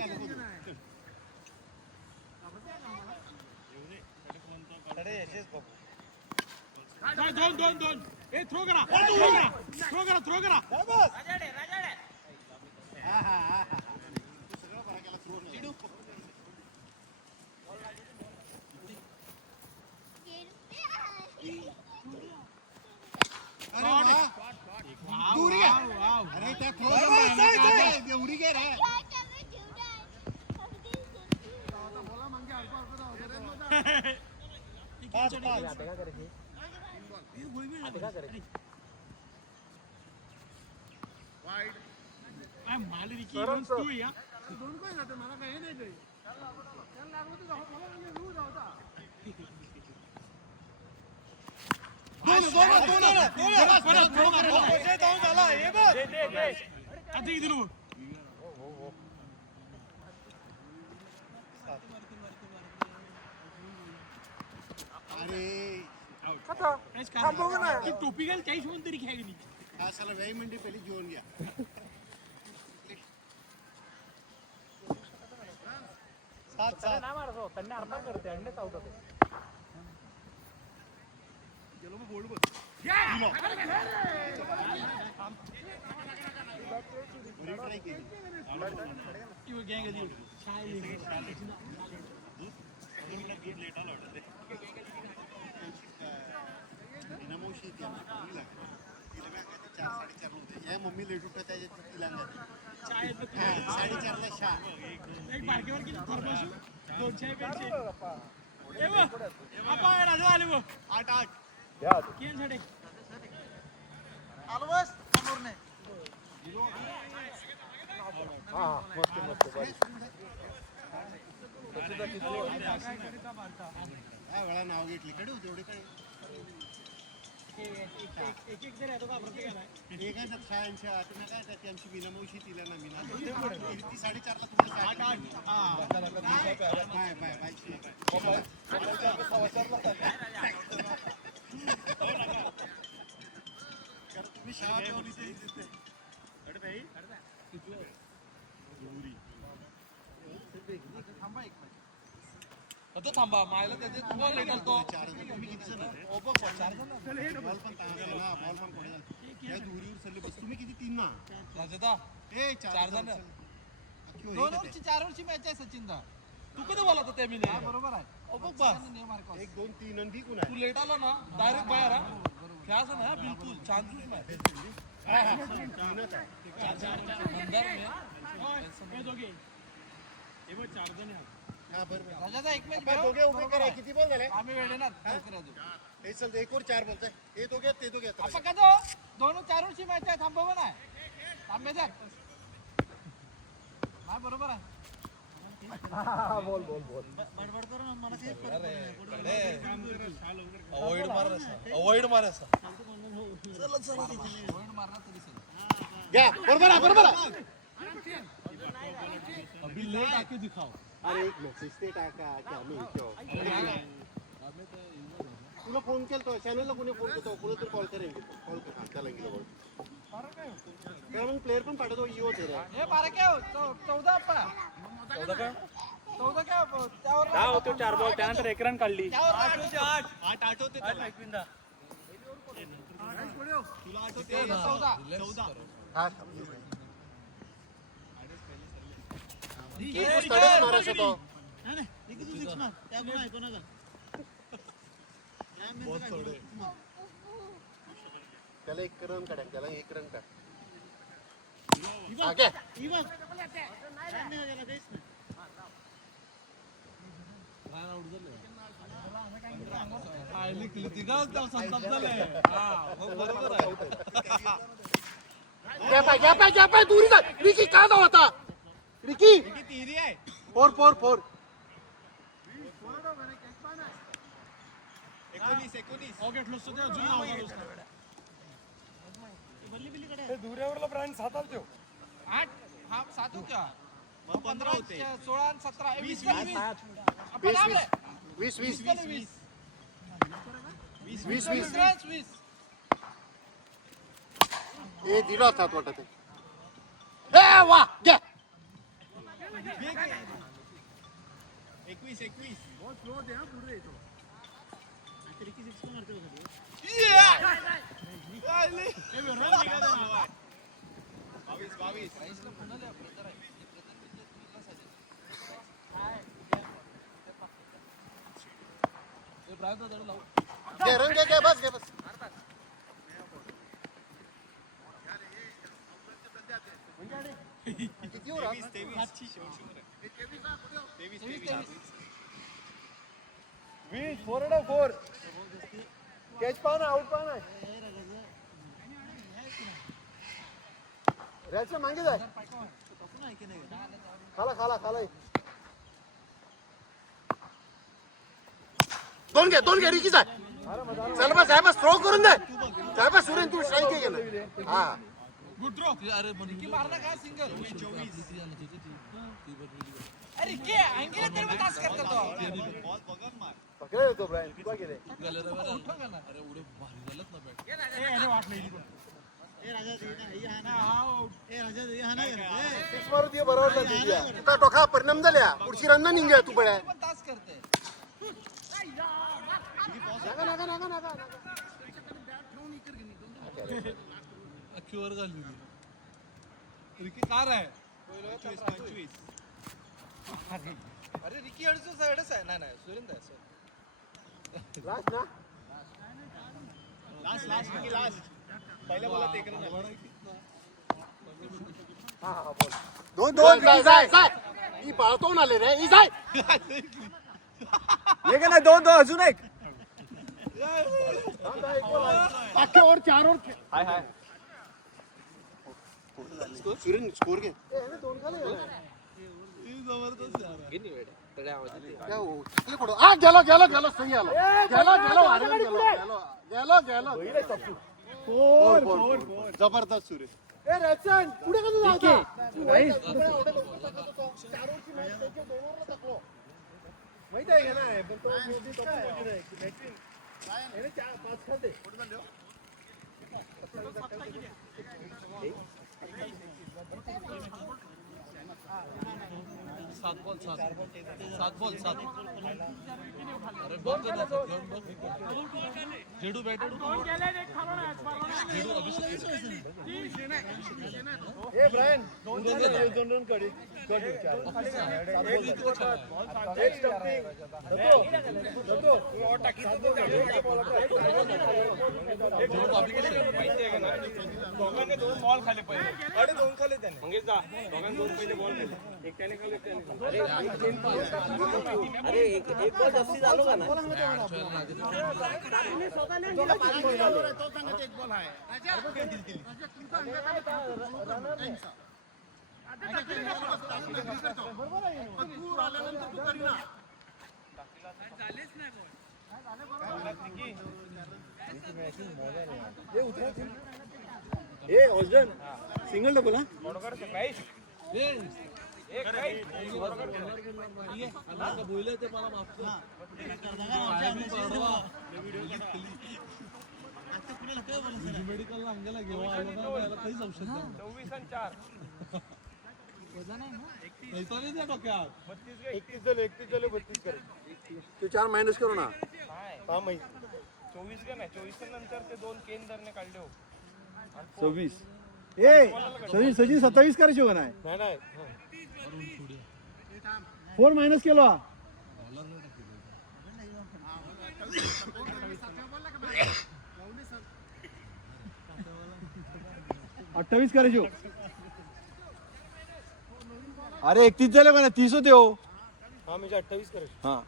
दोन थ्रो करा अरे त्या थ्रो एवढी घे रे टोपी घाल काही शिवून तरी खेळली असाला वेळ मिनिटे पहिली जेवण घ्या मम्मी लेट उठत तिला 4:30ला शाळा एक बारकेवर किती थरपासू 200 पेक्षा आपण राजा आले वो 8 केन छडे आलो बस समोर नाही हां मस्त काय वेळा नाव घेतली कडे तेवढे काय एक जर येतो का प्रत्येकाला एक आहे 86 तुम्ही काय त्यांची मीनामावशी तिला ना मीना ती 4:30ला तुमचं 8 बाय तुम्ही शाळा ठेवली ते अरे भाई थांबा एक तो थांबा मायला त्याचे तुम्हाला लेट असतो 4 जण तुम्ही किती जण ओपो 4 जण बॉल पण ताणला बॉल पण कोणी या दुरीवर सरले बस तुम्ही किती 3 ना राजदा ए 4 जण 2 वर्षी 4 वर्षी मॅच आहे सचिनदा तू कधी बोला होता त्या मी नाही बरोबर आहे ओपो बस 1 2 3 आणि दी कोण तू लेट आला ना डायरेक्ट बाहेर खेळायचं ना बिलकुल चान्सच नाही दोघे हे बघ 4 जण आहेत हां बरोबर राजाचा एक मॅच दोघे उभे करा किती बॉल झाले आम्ही वेळेनात लवकर अजून हे चल 1 वर 4 बोलताय हे दोघे ते दोघे असं का दोन 4 वर्षी मॅच आहे थांबव ना थांबायचं हा बरोबर आहे बोल बडबड करून मला ते अवॉइड मारायचा घ्या बरोबर अभी लेट आके दिखाओ अरे एक मेसेज ते टाका की आम्ही इथे तुला फोन केलतो चॅनलला कोणी फोन करतो कोणी तर कॉल करेल कॉल कर त्याला गेलो बोल कारण मग प्लेयर पण पाठवतो येऊ दे रे हे बारा काय 14 आपा 14 का 14 काय त्यावर काय होतो 4 बॉल त्यानंतर 1 रन काढली 8 होते त्याला एकविंदा तुला आठवते 14 हा त्याला 1 रन काढ त्याला 1 रन काढ आगे घ्या पाय दुरी जा रिकी का जाऊ आता रिकी 4 दुऱ्यावरला ब्रँड 7 आलतो 8 हा 7 हो क्या 15 होते 16 आणि 17 20 ए दिला 7 वाटत ए वा घ्या घे रन घे बस घे बस किती ओव्हर फोर कॅच पाहा आउट पाहा रॅचला मागे जाय खाला खाला खाला दोन घे रिकीच आहे चल बस साहेब थ्रो करून दे साहेब सुरेन तू स्ट्राईक घे ना हा गुड थ्रो अरे रिकी मारना का सिंगल 24 अरे रिकी अँगल तेरे में पास करता तो पकडे होतो ब्रायन कुठे गेले अरे उडे भारी झालत ना बॅट अरे वाट नाही सिक्स मारू दे बरोबर ना तुका टोका परिणाम झाल्या पुढची रन ना निघ्या तू पळ्या पण तास करते नागा अख्खीवर घालली रिकी कार आहे 25 अरे रिकी अडचण साइडच आहे नाही सुरेंद्र आहे लास्ट ना लास्ट पहिल्या बॉलात एक रन हा हा बोल दोन जाय ही पळतोन आले रे ही जाय एक नाही दोन अजून एक अख्खे ओव्हर 4 ओव्हर हाय हाय सुरेन स्कोर घे दोन खाले जबरदस्त यार हा गेलो सही गेलो फोर जबरदस्त सुरेश ए रचन पुढे कसं जायचं माहिती आहे का नाही पण तो मोदी काय 5 खाते सात बॉल अरे बॉल का घेऊन बघ जेडू बॅटर जेडू अभिषेक ए ब्रायन दोन रन कडे दोन बॉल खाले पहिले अरे दोन खाले त्याने मंगेश जा दोघांनी दोन पहिले बॉल खाले एक त्याने खाले अरे एक बॉल जास्ती झालो का ना ए ऑजन सिंगल डबल हा बोलले ते मला माफ कर मेडिकल अंगाला घेऊन आलो ना त्याला काहीच औषध नाही 24 आणि 4 नाही त्या डोक्यात 31 झाले 32 करे तू 4 मायनस करू ना हा माहिती 24 का नाही 24 नंतर ते दोन केन धरणे काढले हो 26 ए सचिन 27 करायची हो नाही नाही 4 मायनस केलो 28 करायची हो अरे 31 झाले का नाही 30 होते हो हा म्हणजे 28 करायचे हा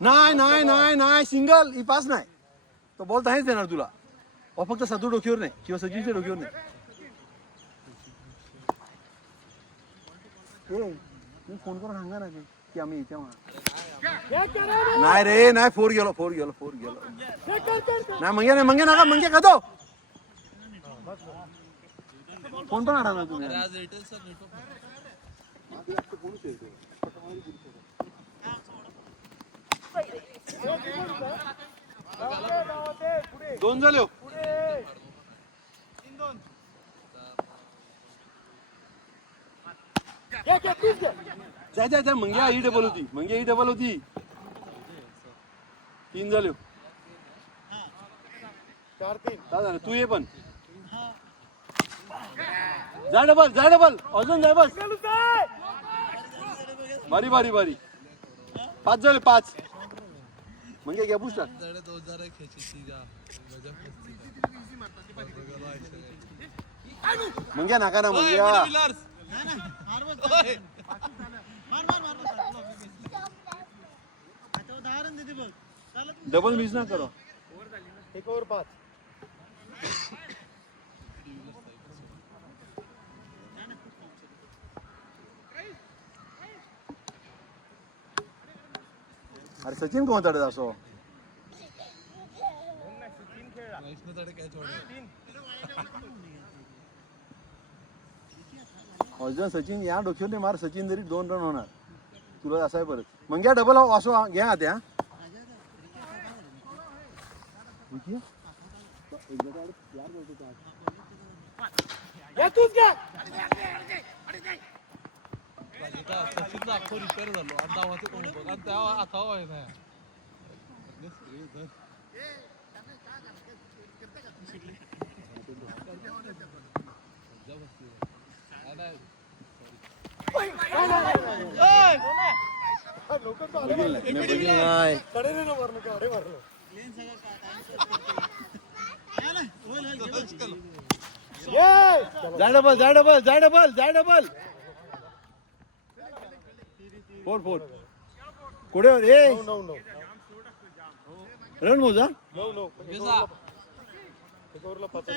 नाही सिंगल ही पास नाही तो बॉल तर आहेच देणार तुला फक्त सतू डोक्यावर नाही किंवा सचिनच्या डोक्यावर नाही फोन करून सांगा ना की आम्ही इथे नाही रे नाही फोर गेलो नाही मंगे नका मंगे का तो फोन पण आला ना तुम्ही आज एअरटेलचा दोन झाले हो जा मंग्या ही डबल होती मंग्या ही डबल होती 3 झाले 4-3 तू ये पण जा डबल अजून जा बस बारी 5 झाले 5 मंग्या घ्या पुष्टा मंग्या नाका ना मंग्या डबल मिस ना करो 1 ओव्हर 5 अरे सचिन कोणता असो अजून सचिन या डोक्यावर नाही मार सचिन तरी 2 रन होणार तुला असं आहे परत मग घ्या डबल असो घ्या त्या सचिनचा अख्खो रिपेअर झालो आणि धावाचं कोण होतं कारण त्या आखावा आहे ना जा डबल 4 कुठे ए 9 रन मोजा 9 1 ओव्हरला 5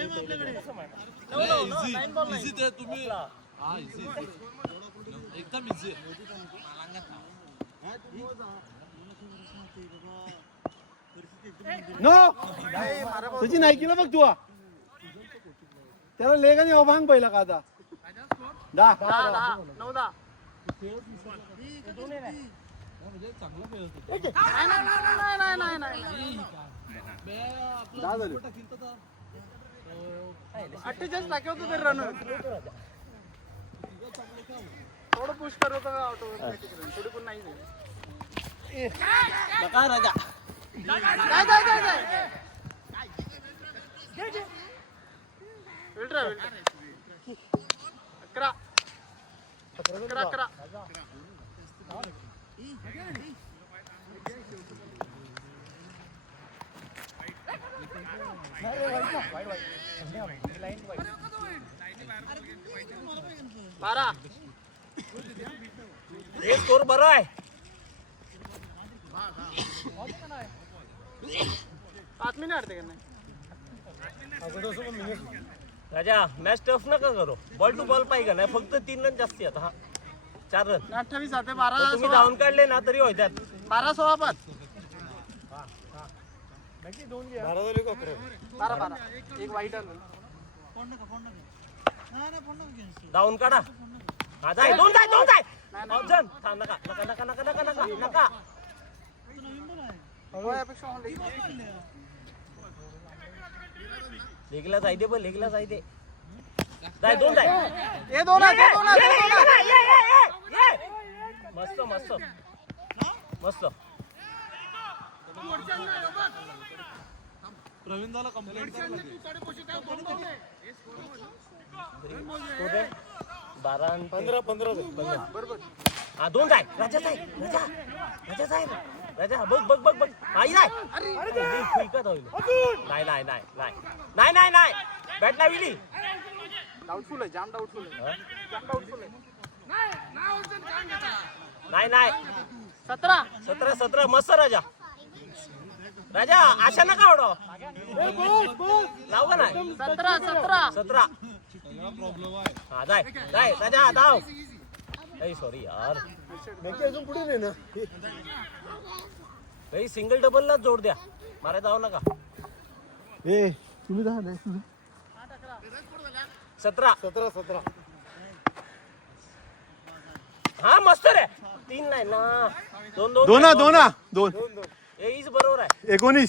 इझी ते तुम्ही हा इझी एकदम इझी नो सचिन ऐकलं बघ तू त्याला लेगा नाही भांग पहिला का आता 9-10 म्हणजे चांगला खेळ होतो दहा झाले. 48 टाके होते ते रन थोडं पुश करत होतं ऑटोमॅटिक थोडी पण नाही राजा विल्ट्रा 11 12 हे स्कोर बरं आहे 5 मिनिट हटते का नाही राजा मॅच टफ नका करू बॉल टू बॉल पाहिजे नाही फक्त 3 रन जास्ती आता 4 रन 28 आते 12 तुम्ही धावून काढले ना तरी होत्यात 12-16 पण 12 एक वाईट आलं धावून काढा हा जाय दोन जाय ऑप्शन थांब नका लेगला जाय दे लेगला जाय दे जाय दोन जाय ए दोन मस्त प्रवीण दाला कंप्लेंट कुठे 15 बरोबर हा दोन जाय राजा राजा बघ आई जाय नाही बॅट नाही विली डाऊटफुल आहे जाम डाऊटफुल आहे नाही 17 मस्त राजा आशा नका आवडो लाव नाही 17 प्रॉब्लेम आहे हा जाय राजा धाव सॉरी यार अजून पुढे नाही ना सिंगल डबलला जोड द्या मारा जाऊ नका ए तुम्ही जा नाही 17 हा मस्त रे 3 नाही ना 2 हीच बरोबर आहे 19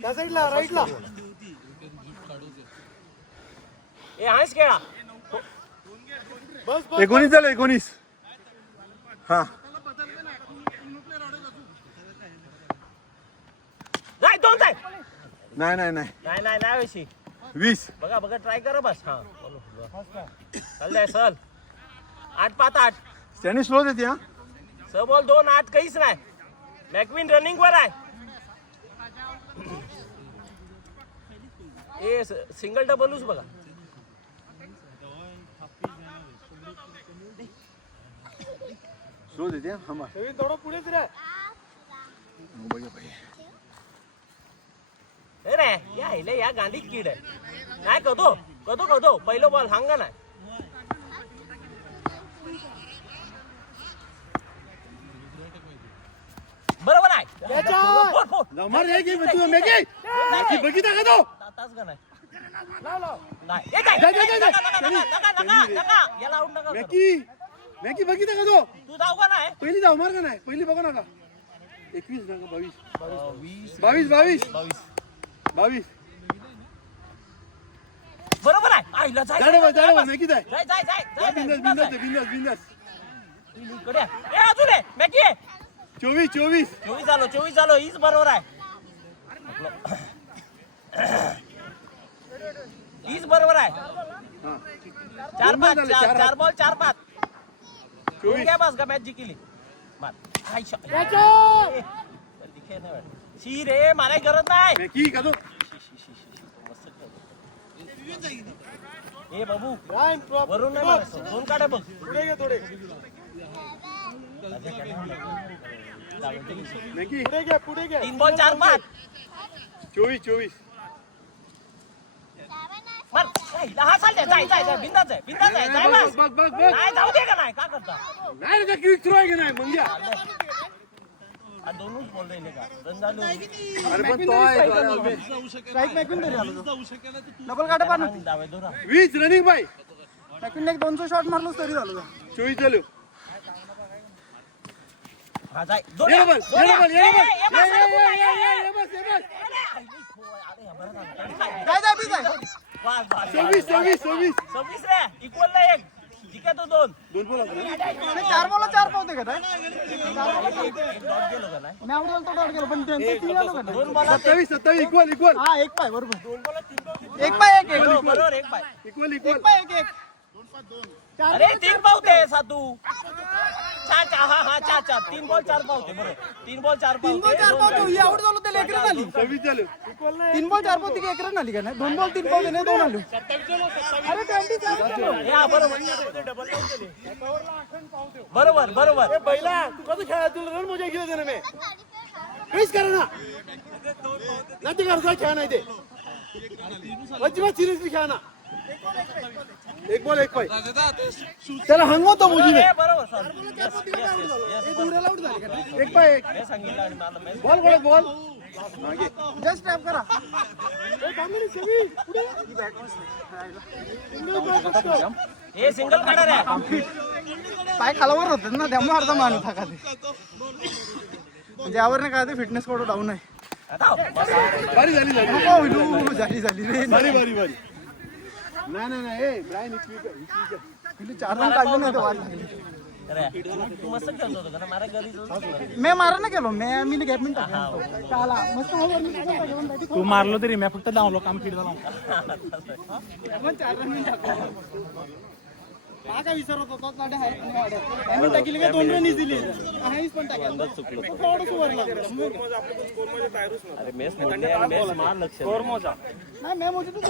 त्या साईडला राईटला हायच खेळा 19 झालं 19. हा जाय दोन जाय नाही नाही नाही नाही नाही नाही वैशी 20. बघा बघा ट्राय करा बस हा चल दे सल 8-5-8 त्यांनी स्लो देते हा. सबॉल 2-8 काहीच नाही मॅकविन रनिंग वर आहे ए सिंगल डबलच बघा स्लो देते हा. थोडं पुढेच रे अरे या हिले या गांधी कीड आहे काय कदो कदो कदो पहिलं बॉल हांगा नाही बरोबर आहे मार रे की तू मेगी बघितला का तो तास का नाही नाही ए काय नका याला आउट नका करू. मॅकी बघितला का तो तू जाऊ का नाही पहिली जाऊ मार का नाही पहिली बघा नका 21 नका 22 बरोबर आहे आईला जाय जाडे मॅकी जाय जाय जाय जाय बिंदास इकडे ए अजून आहे मॅकी आहे 24 24 झालो हीच बरोबर आहे हीच बरोबर आहे 4-5 4 बॉल 4-5 क्या बस का मॅच जिंकली मार शी रे माराय गरज नाही मॅकी का तो ए बाबू वरून नाही मारायचं. दोन काढे बघ पुढे घे थोडे मॅकी पुढे घे 3 बॉल 4-5 24 मार हा चालते जाय बिंदाच आहे जाय बस बघ नाही जाऊ दे का नाही का करता नाही रे क्विक थ्रो आहे की नाही मंग्या दोनच बॉल राहिले का रन झालो अरे पण तो आहे स्ट्राईक मॅकविन तरी आलो जाऊ शकेल तर तू डबल काढा पार नव्हती जावे दोरा 20 रनिंग बाय मॅकविन एक 200 शॉट मारलो तरी झालं 24 झालो हा जाय ये बस काय बी जाय 26 रे इक्वल ला एक जिका तो 2 दोन बोला 4 बॉल 4 पावते का काय एक डॉट गेलो का नाही मी आउट झालो तो डॉट गेलो पण त्यांचं 3 आलो का नाही? 2 बॉल 27 इक्वल हा एक पाय बरोबर एक पाय एक बरोबर एक पाय इक्वल एक पाय एक अरे 3 पावते सातू 4 हा 4 3 बॉल 4 पावते बरोबर 3 बॉल 4 तीन बॉल 4 पावते ही आउट झालो त्याला एकरच झाली 26 झालो 3 बॉल 4 पावते की एकरच झाली का नाही 2 बॉल 3 पावते नाही 2 आलो अरे 27 हा बरोबर पहिला तू कसं खेळा तुला रन मोजा घेऊ दे ना मी काहीच करा ना नाही ते करता खेळा नाही ते अजिबात सिरियसली खेळा ना एक बॉल एक पाय त्याला हंगवतो मुजीने बरोबर सर एक पाय एक मी सांगितलं आणि मला match ball ball just tap करा हे सिंगल काढा रे पाय खालावर होतात ना त्यामुळे अर्धा माणूस था खाते म्हणजे यावर नाही काय ते फिटनेस कोड डाऊन आहे आता बारी झाली झाली रे बारी नाही ए ब्रायन पिली 4 रन काढले नाही तर वाट लागली अरे तू मस्त खेळत होता ना माझ्या घरी मी मारा ना केलो मी गॅप मिनिट टाकला मस्त तू मारलो तरी मी फक्त धावलो काम खेळ झाला 4 रन काय विचार होता टाकली का 2 रन दिली पण टाकलं अरे मेस मोडले आणि मेस मार लक्ष स्कोर मोजा नाही मैं मुझे तो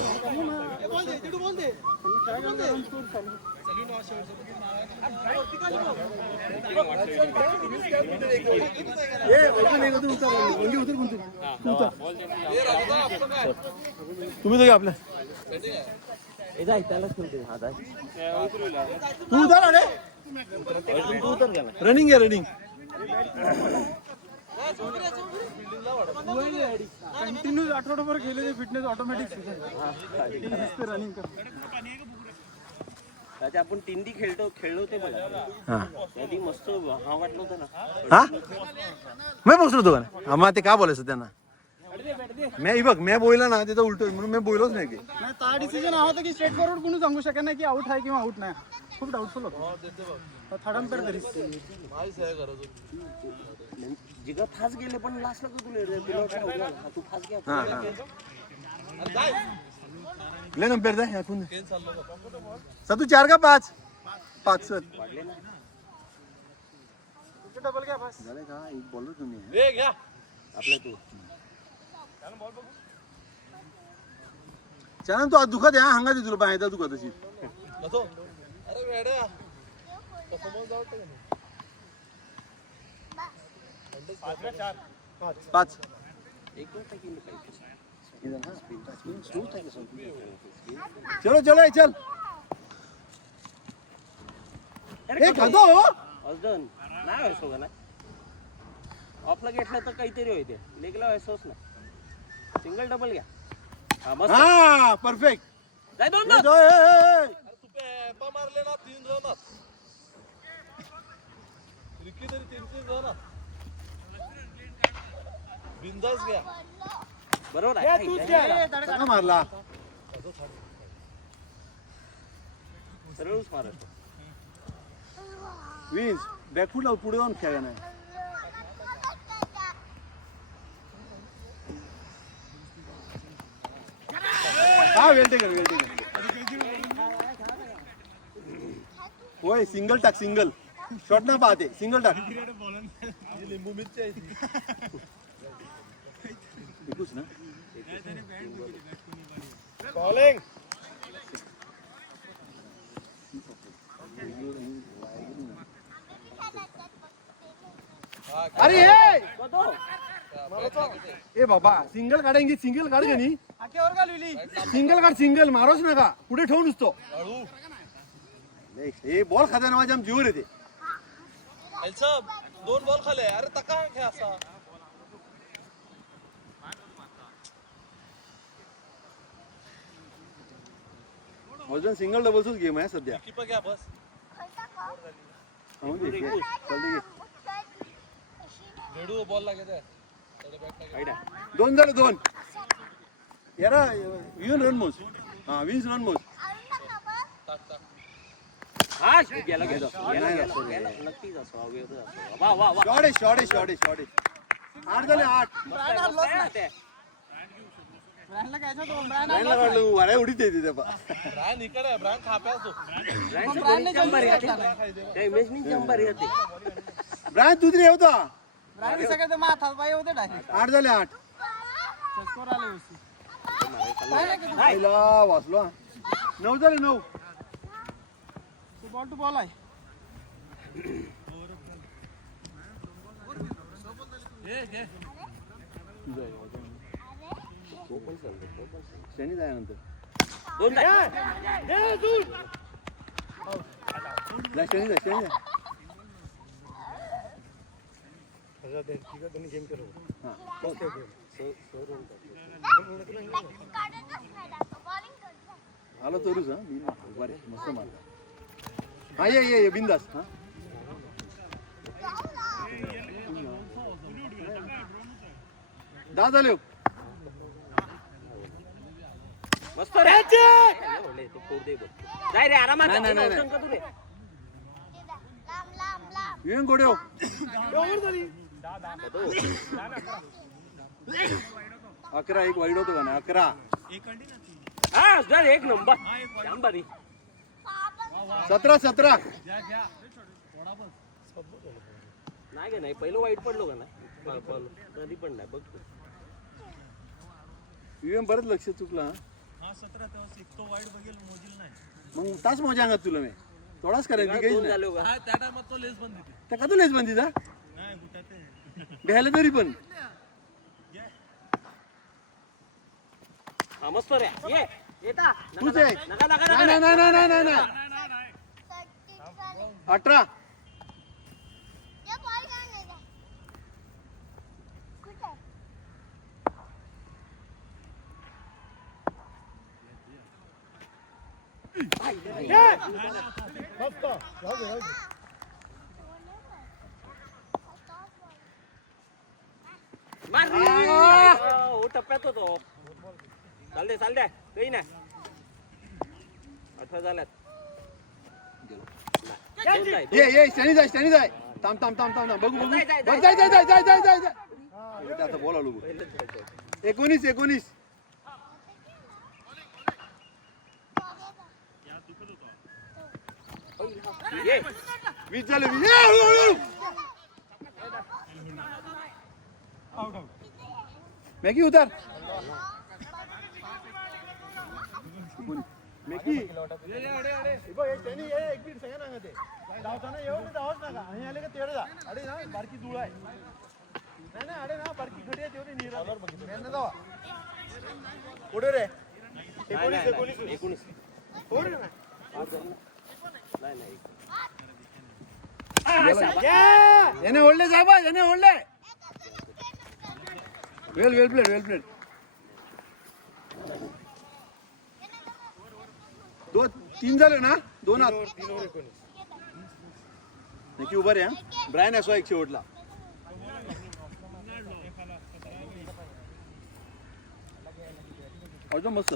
बोल दे तुम्ही दोघे आपल्या ए जाय त्याला खेळते हा जाय तू उतर अरे तू उतर गेला रनिंग आहे रनिंग कंटिन्यू आठवडाभर गेले फिटनेस ऑटोमॅटिक रनिंग कर त्याच्या आपण तिंडी खेळलो ते बघा त्यादी मस्त हा वाटलं होतं ना हा मी बसलो होतो का आम्हाला ते का बोलायचं त्यांना मी बघ मी बोलला ना त्याचा उलट म्हणून मी बोललोच नाही की नाही ता डिसिजन हा होता की स्ट्रेट फॉरवर्ड कोणी सांगू शकत नाही की आउट आहे किंवा आउट नाही खूप डाऊटफुल होतो हो देते बघ थर्ड अंपेअर तरी नाहीच आहे घरातून जिगा फास्ट गेले पण लास्टला का तुला तू फास्ट घ्या अरे काय ले नंबर दे आपण केन चाललो बघ सतू 4 का 5 5 सर वाढले ना डबल घ्या बस झाले का एक बॉलर तुम्ही हे घ्या आपल्या तू चॅनल तू आज दुखत आहे हांगा दे तुला पाहिजे दुखत अशी कसो अरे वेड्या कसं मग जाऊ का नाही 5 एक दोन टाकी नाही पाहिजे चलो चलो चल ए खातो अजून नाही व्हायचो का ना ऑफला घेतलं तर काहीतरी होते लेगला व्हायचोच ना सिंगल डबल घ्या हा मस्त हा परफेक्ट जाय दोन अरे तू पॅपा मारले ना 3 रनात रिकी तरी 3 रनात बिंदास घ्या बरोबर आहे मारला सरळच मारत विन्स बॅकफुट लाव पुढे जाऊन खेळा नाही हा वेल्टेकर होय सिंगल टाक सिंगल शॉट ना पाहते सिंगल टाक लिंबू मिरची आहे एकूच ना बॉलिंग अरे ए बाबा सिंगल काढेंगे सिंगल काढ नाही आखेवर घालविली सिंगल काढ सिंगल मारोच नका पुढे ठेवून नुसतो हळू हे बॉल खाता माझ्या आम जीवर येते सब 2 बॉल खाले अरे तका खेळ असा अजून सिंगल डबलच गेम आहे सध्या कीपर घ्या बस रेडू बॉल लागे दोन झाले 2 यारा विन रन मोज हा विन्स रन मोज टाक टाक हा गेला नक्कीच असो वा वा वा शॉट आहे 8 झाले 8 ब्रँडला घ्यायचा तो ब्रँड लाईनला काढलं वाऱ्या उडीत येते त्या ब्रँड इकडे ब्रँड खाप्या असतो त्या इमेजनी जंबर येते ब्रँड तू तरी होता ब्रँड सगळे माथात बाई होते डायरेक्ट 8 झाले 8 स्कोर आले उसी आईला वाचलो 9 झाले 9 बॉल टू बॉल आहे शनी जायनंतर दोन जा शनी जा आलो तोरूच हा मी बरे मस्त मारला हा ये बिंदास हा दहा झाले मस्त रे तो फोड दे बघ जाय रे आरामात नाही, नाही, नाही. का तू रे येऊन गोडे हो 11 एक वाईट होतो का ना 11 हा जर एक नंबर नंबर 17 नाही गे नाही पहिलं वाईट पडलो का ना कधी पण नाही बघ तू युएम बरंच लक्ष चुकला मग तास मजा अंगात तुला मी थोडाच करेन मी काहीच दोन नाही झालो का त्या टायमात तो लेस बंद होती त्या का तू लेस बंदीचा घ्यायला तरी पण हा मस्त रे ये येता तूच आहे नका नका नाही नका नाही नाही नाही नाही 18 मार रे टप्प्यात होतो चाल दे काही नाही 18 झाल्यात ये स्टॅनी जाय थांब बघू बघ जाय आता बोलावलो 19 20 झाले मॅगी उतार मॅगी धावताना येऊ धावच नका आणि आले का तेवढे जा अडे ना बारकी धूळ आहे नाही अडे ना बारकी खडी आहे तेवढी निरावर बघितलं जावा पुढे रे 19 पुढे ना याने ओढले साहेब याने ओढले वेल प्लेड 2-3 झाले ना 2 हात नक्की उभा रे ब्रायन असो एक शेवटला अजून मस्त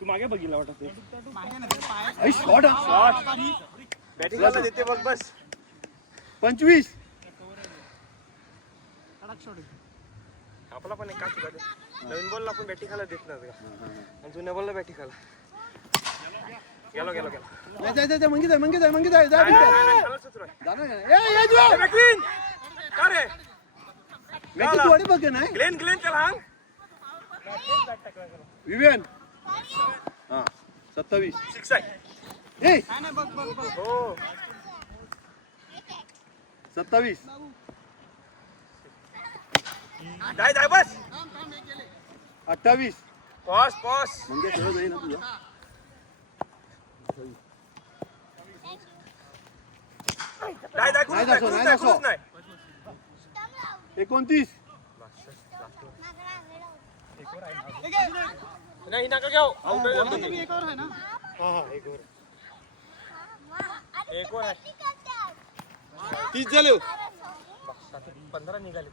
तू मागे बघितला वाटत शॉट बॅटिंगला देते बघ बस 25 आपला पण एक काम नवीन बॉलला आपण बॅटिंग खायला देत नाही आणि जुन्या बॉलला बॅटिंग खायला गेलो जाय मंगी जाय जा थोडी बघ ना ग्लेन चला विवेन हा 27 6 आहे हो 27 जाय बस 28 पॉस म्हणजे सगळं जाईल ना तुझं नाही दाखव नाही 29 नाही नका घेऊ आउट एक और है ना एक वर आहे 30 झाले 15 निघाले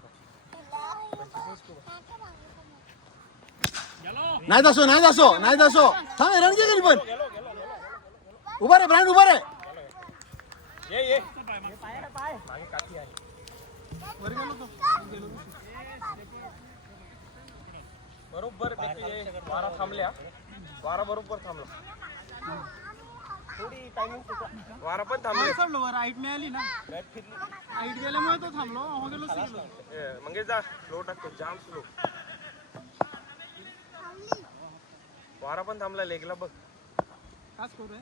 नाही जासो थांब रन गेली पण उभा रे ब्रांड उभा रे ये मागे काठी आहे बरोबर वारा थांबल्या वारा बरोबर थांबला थोडी टाइमिंग वारा पण थांबले चढलो वर हाईट मिळाली ना हाईट गेल्यामुळे तो थांबलो हो गेलो मंगेश जा स्लो टाकतो जाम स्लो वारा पण थांबला लेगला बघ काय स्कोर आहे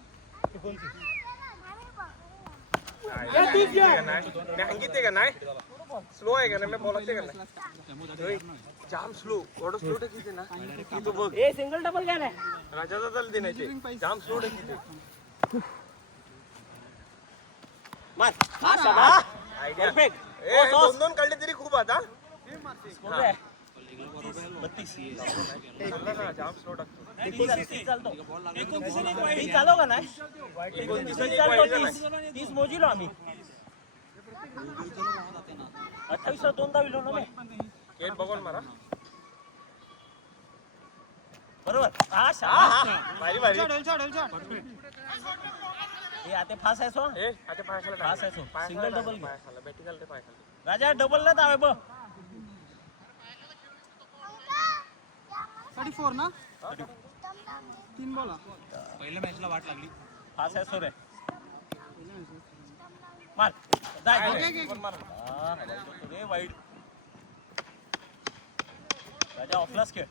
मैं सांगितले का नाही स्लो आहे का नाही मी बोलते का नाही जाम स्लो एवढं स्लो टाकीते ना की तो बघ ए सिंगल डबल घ्या ना राजाचा चाल दे नाही जाम स्लो टाकीते मार आयडिया ए 2 काढले तरी खूप आता जाम स्लो टाकतो 29 चालतो 29 चालव का नाही 29 चालतो 30 मोजिलो आम्ही 28 दोनदा विलो ना मी केट बघून मारा बरोबर भारी ए आते फास आहे सो ए आते फास आहे सो सिंगल डबल बॅटिंग आले पाय खाली राजा डबल ना दावे बघ 34 ना 3 बॉल पहिल्या मॅचला वाट लागली फास आहे सो रे मार जाय मार रे वाईड राजा ऑफलास खेळ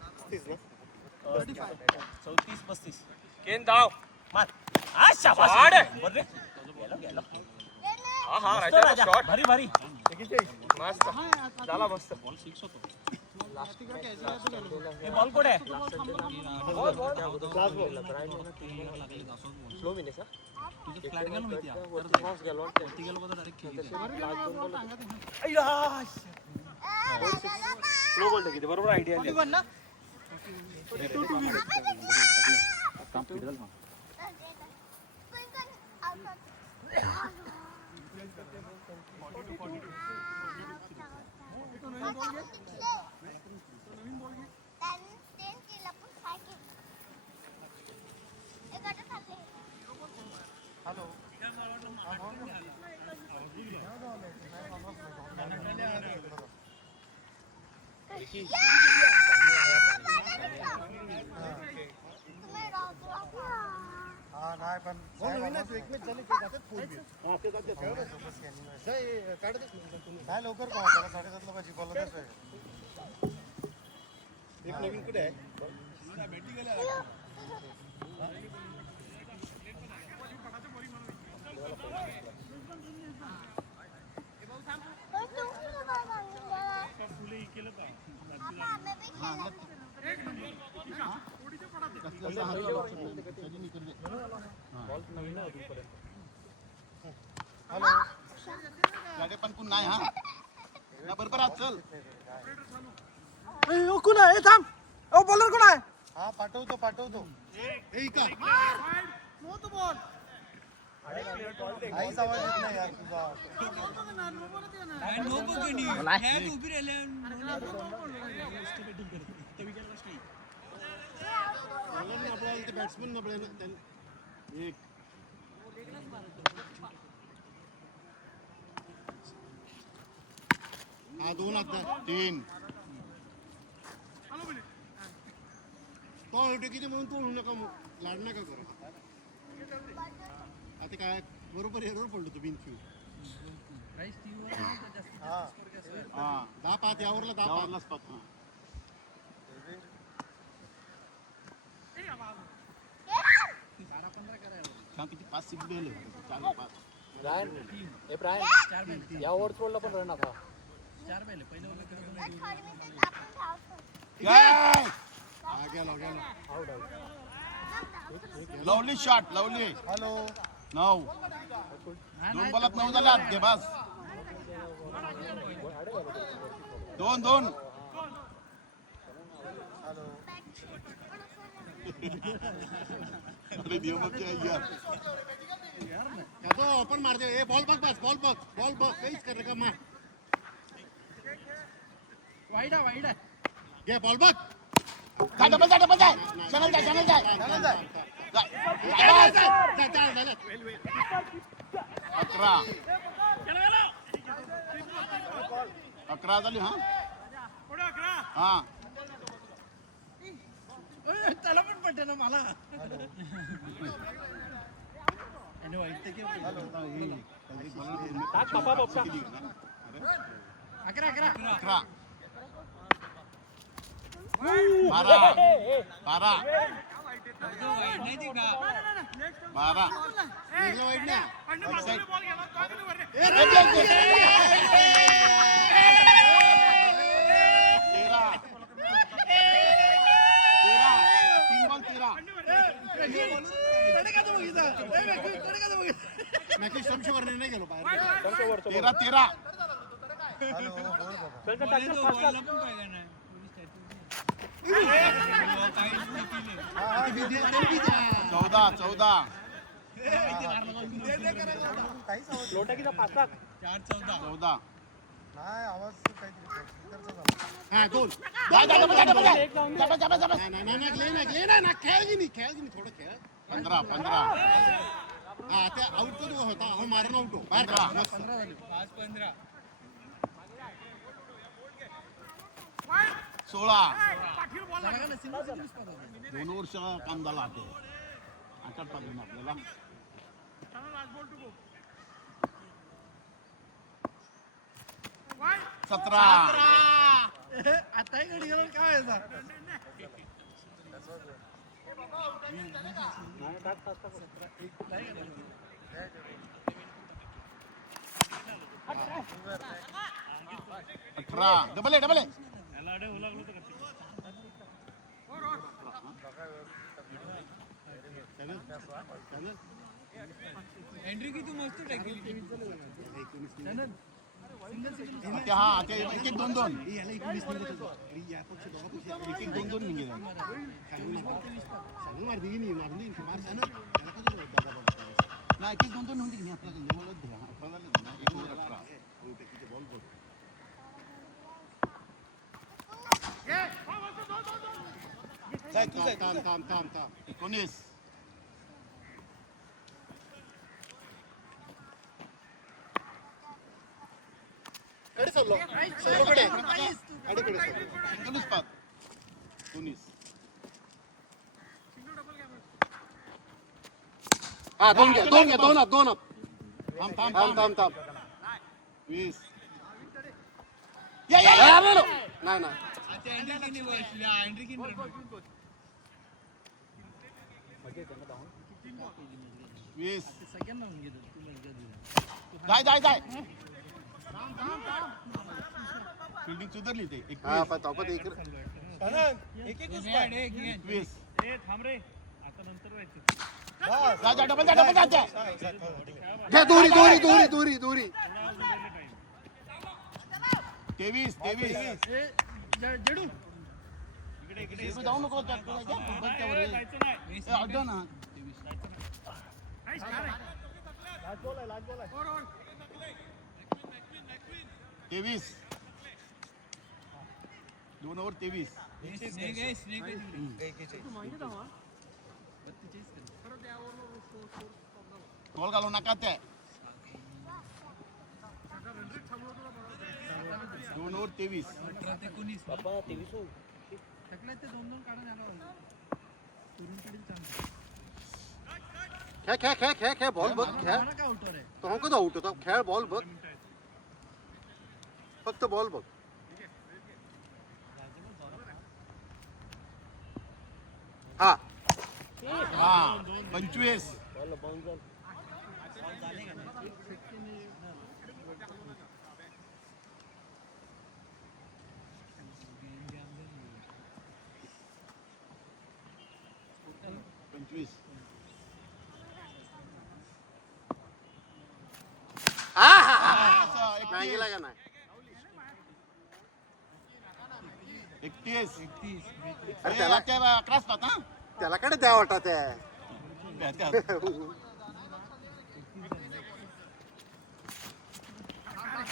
34-35 केन धाव मार आ शाबास बर रे गेलो हा राजा शॉट भारी मस्त झाला मस्त बॉल 6 होतो हे बॉल कोड आहे स्लो मिनिट तुझं फ्लॅट गेलो माहिती आहे गेलो वरती गेलो का डायरेक्ट खेळली स्लो बॉल टाकी बरोबर आयडिया आली ना हा नाही पण काय लवकर पाहा त्याला 7:30 पाहिजे बोलतच आहे. एक नवीन कुठे आहे हॅलो गाडी पण कोण नाही हा बरोबर आज चल कोण आहे थांब ओ बॉलर कोण आहे हा पाठवतो काहीच आवाज येत नाही यार तुझा बॅट्समन एक हा 2 आता 3 तो किती म्हणून तोडू नका लाड नका करू आता काय बरोबर एरर पडलो तू बिनक्यू हा 10-5 यावरला 10-5लाच 5 किती 5-6 बेल 4-5 या ओव्हर सोडला पण रन आता 4 बेल पहिलं लवली शॉट लवली हॅलो 9 2 बॉलात 9 झाले आत घे बस 2 अरे दियो मत यार तो ओपन मार दे ए बॉल बस बॉल काहीच कर का मार वाईड आहे घे बॉल बघ डबल जाय चॅनल जाय 11 झाली हा त्याला पण पडते ना मला वाईट 11 12 संशयवर नाही गेलो 13 14 नाही आवाज हा 2 खेळ थोडं खेळ 15 हा त्या आउट तो होता हो मारण आउट 15 16 2 वर्ष काम झाला ते आकाट पाहिजे आपल्याला 17 आता घडी गेलो काय 18 डबल आहे एंट्री किती मस्त टाकली हा ते 1-2 निघेल नाही 1-2 नव्हती की आपल्याला थांब 19 कडे सोडलो कडे कडे दोनच पाच 19 हा दोन घ्या दोन थांब 20 या नाही वीस जाय फिल्डिंग सुधारली ते 21 डबल दोरी 23 जाऊ नको ना 23 2 ओव्हर 23 गोल घालू नका ते 2 ओव्हर 23 खेळ बॉल बघ खेळ तो कधी आउट होता खेळ बॉल बघ फक्त बॉल बघ हा 25 नाही गेला का नाही 31 अरे त्याला काय क्रॉस पाहता त्याला कडे द्या वाटत आहे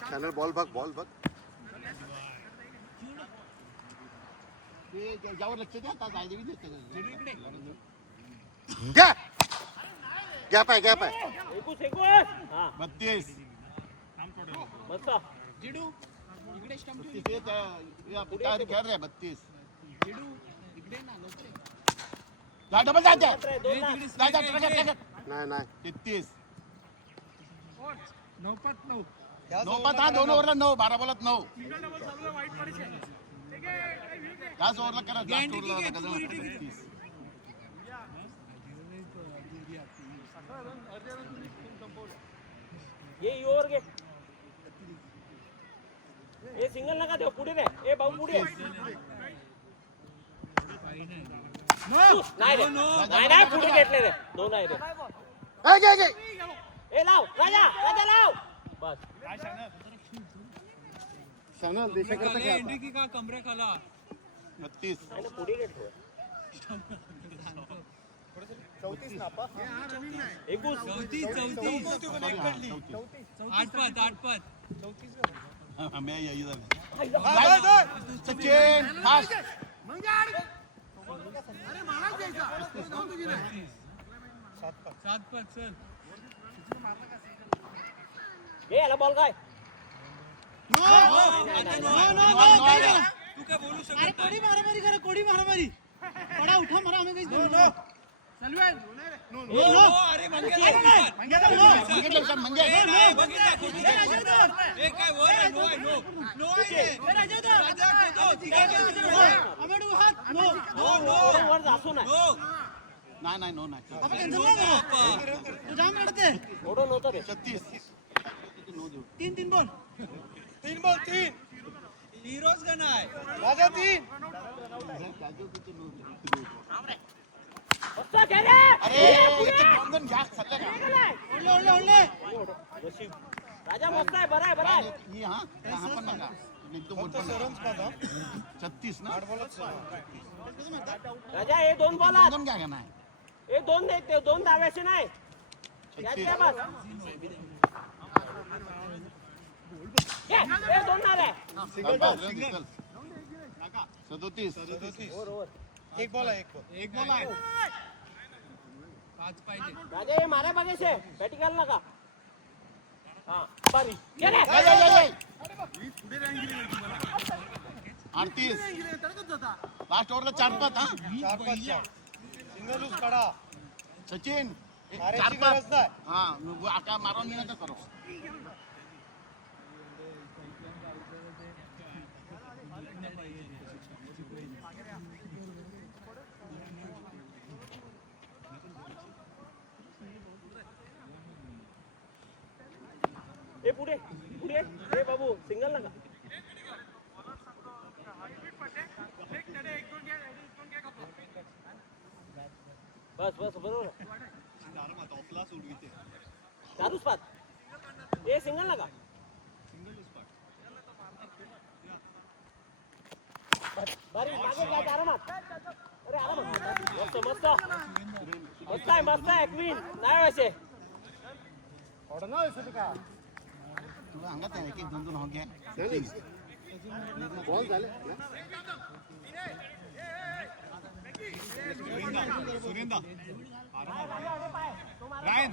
चॅनल बॉल बघ यावर लक्ष द्या आता गॅप आहे 32 खेळ रे 32 डबल नाही 33 9 हा 2 ओव्हरला 9 12 बॉलात 9 लास्ट ओव्हरला करा ये सिंगल नका देऊ पुढे रे ए भाऊ पुढे नाही पुढे घेतले रे 2 आहे रे ए लाव राजा लाव बस सांगा देशाकरता काय एंट्री की का कमरे खाला 32 पुढे घेतले 34 ना आपा 34 मैं इधर सचिन फास्ट अरे महाराज जायचा 7-5 चल ए याला बॉल काय तू काय बोलू शकत नाही कोडी मारामारी बडा उठा मारा आम्ही काही सलमान अरे नाही नो नाही जाम लढते 36 तीन बॉल हीरोज का नाही राजा 3 अरे इथे बंधन घ्या सल्ले ओढले राजा मस्त आहे बरं आहे ही हा पण नका एकदम मोठं 36 ना राजा हे 2 बॉल दोन घ्या नाही हे 2 नाही ते 2 धावायचे नाही 36 बस हे 2 झाले सिंगल 37 एक बॉल आहे 5 पाहिजे राजा हे मारा बघायचे बॅटिंग घाल नका हा बारी 38 लास्ट ओव्हरला 4-5 हा 4-5 सिंगल लूज काढा सचिन मारायची गरज 4-5 नाही. हा आता मारून नाही नका करो ए पुढे पुढे ए बाबू सिंगल नका बस बस बरोबर चारूच पाच ए सिंगल नका बारी मागे जा आरामात अरे आरामात मस्त मस्त मस्त आहे क्वीन नाही व्हायचे ऑर्डर ना होईल का तुला अंगात आहे एक दोन हो गया बॉल झाले सुरेंदा रायन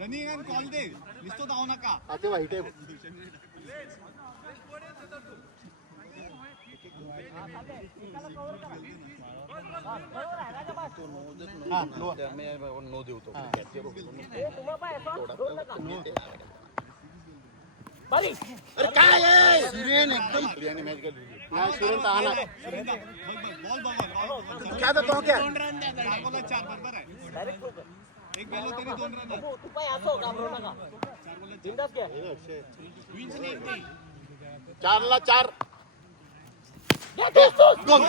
रनिंग अँड कॉल दे नुसतं धावू नका आता वाईट आहे नो देवतो बारी अरे काय आहे सुरेन एकदम सुरेन मॅच गेली नाही सुरेन तर आला बॉल बघा क्या तो क्या दाखवला 4 बरोबर आहे डायरेक्ट एक गेलो तरी 2 रन आहे तू पाय असो घाबरू नका बिंदास घ्या 4ला 4 दोन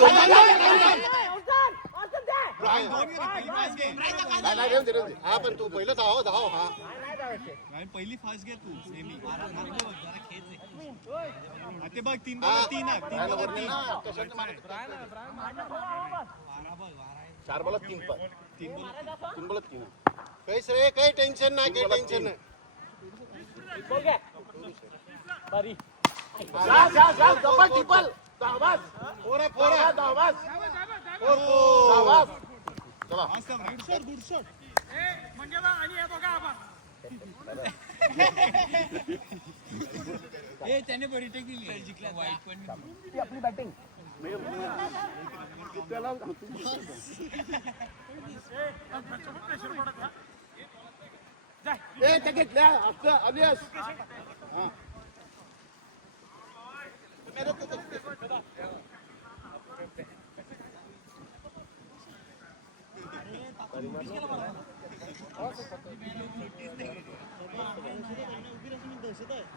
हा पण तू पहिलं धाव हा पहिली फास्ट घे तू नेहमी ते बघ 3 बॉल 3 आहे 3 बॉल 4 बॉल 3 पण 3 बॉल 3 कैस रे काही टेन्शन नाही काही टेन्शन नाही बोल घ्या बारी जा डबल ट्रिपल धावास फोरा धावास धावास चला गुड शॉट त्याने बरी टेक दिली जिंकला वाईट पण आपली बॅटिंग घेतल्या अलियास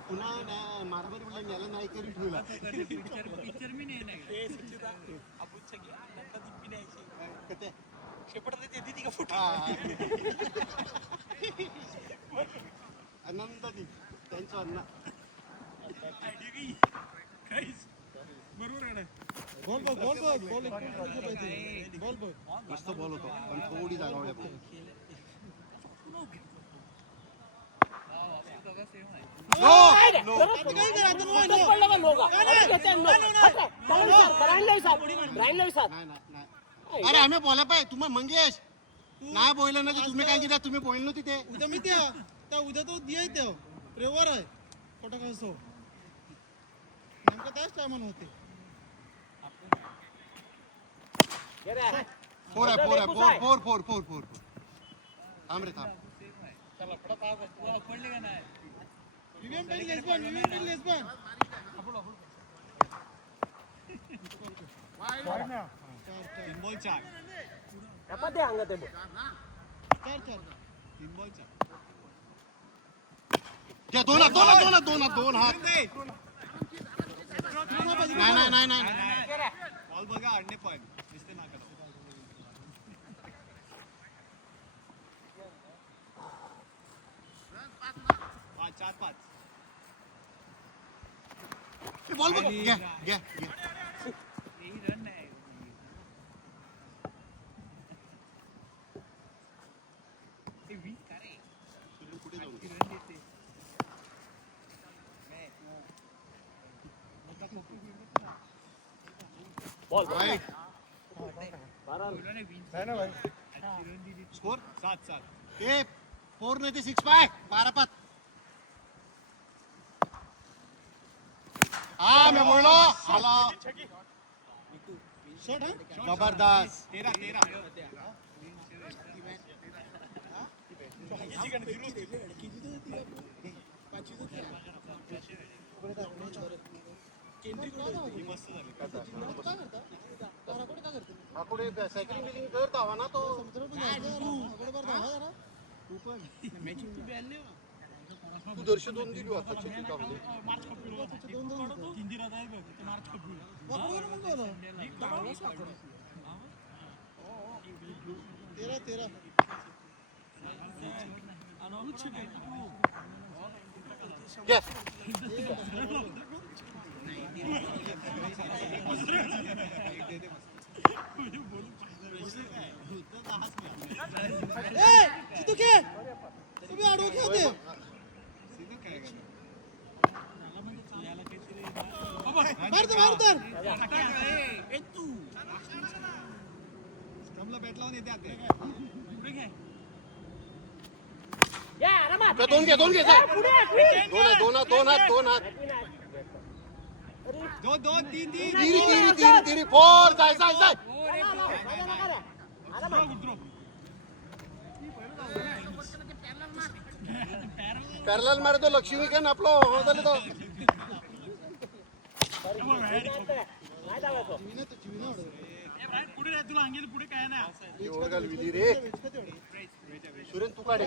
पुन्हा मारामारी म्हणलं याला नाही करून ठेवला पिक्चर मी नाही आनंद त्यांचं अन्न मस्त बॉल होतो पण थोडी जागा अरे आम्ही बोला पाय तुम्ही मंगेश नाही बोललं ना तुम्ही काय केलं तुम्ही बोललो नव्हती ते उद्या मी त्या उद्या तो दिया त्या प्रेवर आहे खोटा कसो नेमकं त्याच टायमान होते फोर आहे फोर आहे four four four four four थांब रे थांब तीन बॉल 4 दे अंगत आहे तीन बॉल 4 दोन हात नाही बॉल बघा आणणे पण दिसते ना करा चार पाच बॉल बघ घ्या रन नाही बॉल राईट स्कोर 7-7 ए 4 नाही ते 6 पाय 12 पात हा मैं बोलो आला जबरदस्त सायकलिंग बिलिंग करत हवा ना तो तू दर्श दोन दिली आता तुम्ही आडवं खेळते दोन घे दोन हात दोन तिरी फोर जाय पॅरलल मारे तो लक्ष्मी का आपलं हो झालं तो विधी रे सुरेन तू काढे